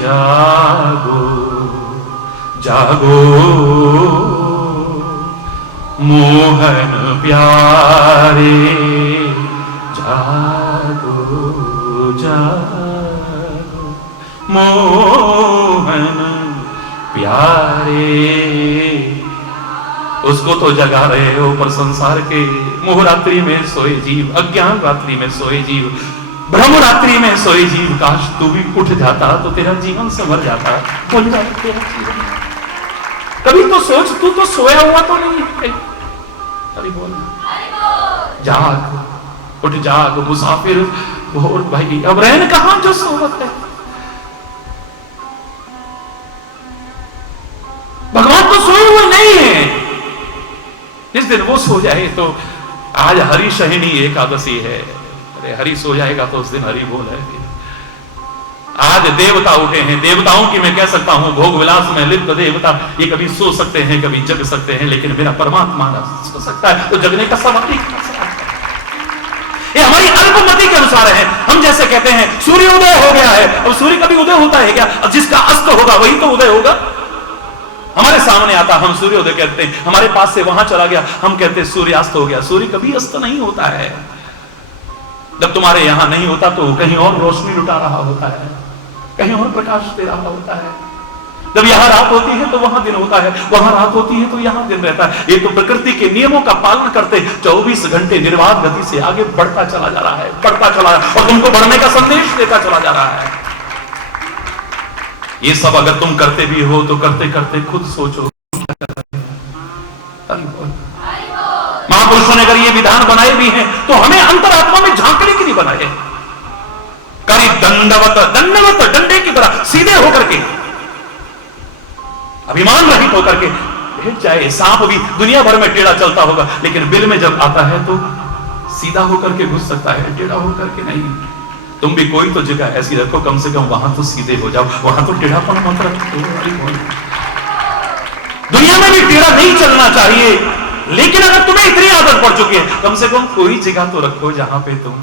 जागो, जागो मोहन प्यारे जागो, जागो मोहन प्यारे। उसको तो जगा रहे हो, पर संसार के मोह रात्रि में सोए जीव, अज्ञान रात्रि में सोए जीव, ब्रह्म रात्रि में सोए जीव, काश तू भी उठ जाता तो तेरा जीवन संवर जाता, बोल जाए तेरा जीवन। कभी तो सोच, तू तो सोया हुआ तो नहीं। अरे बोल, जाग, उठ जाग मुसाफिर भोर भाई, अब रहन कहां जो सोवत है। भगवान तो सोए हुए नहीं है। जिस दिन वो सो जाए तो, आज हरि शहिनी एकादशी है, अरे हरि सो जाएगा तो उस दिन हरि बोल है। आज देवता उठे हैं, देवताओं की मैं कह सकता हूं भोग विलास में लिप्त देवता, ये कभी सो सकते हैं कभी जग सकते हैं, लेकिन मेरा परमात्मा ना सो सकता है, तो जगने का सवाल ही ये हमारी अल्पमति के अनुसार है। हम जैसे कहते हैं सूर्योदय हो गया है, अब सूर्य कभी उदय होता है क्या? अब जिसका अस्त होगा वही तो उदय होगा। हमारे सामने आता हम सूर्योदय कहते हैं, हमारे पास से वहां चला गया हम कहते हैं सूर्यास्त हो गया। सूर्य कभी अस्त नहीं होता है। जब तुम्हारे यहां नहीं होता तो कहीं और रोशनी लुटा रहा होता है, कहीं और प्रकाश दे रहा होता है। जब यहां रात होती है तो वहां दिन होता है, वहां रात होती है तो यहां दिन रहता है। ये तो प्रकृति के नियमों का पालन करते 24 घंटे निर्बाध गति से आगे बढ़ता चला जा रहा है, बढ़ता चला, और तुमको बढ़ने का संदेश देता चला जा रहा है। ये सब अगर तुम करते भी हो तो करते करते खुद सोचो महापुरुषों ने अगर ये विधान बनाए भी हैं तो हमें अंतरात्मा में झांकने के लिए बनाए। करी दंडवत, दंडवत डंडे की तरह सीधे होकर के, अभिमान रहित होकर के भेज जाए। सांप भी दुनिया भर में टेढ़ा चलता होगा, लेकिन बिल में जब आता है तो सीधा होकर के घुस सकता है, टेढ़ा होकर के नहीं। तुम भी कोई तो जगह ऐसी रखो, कम से कम वहां तो सीधे हो जाओ, वहां तो टेढ़ापन मत रखो। दुनिया में भी टेढ़ा नहीं चलना चाहिए, लेकिन अगर तुम्हें इतनी आदत पड़ चुकी है, कम से कम कोई जगह तो रखो जहां पे तुम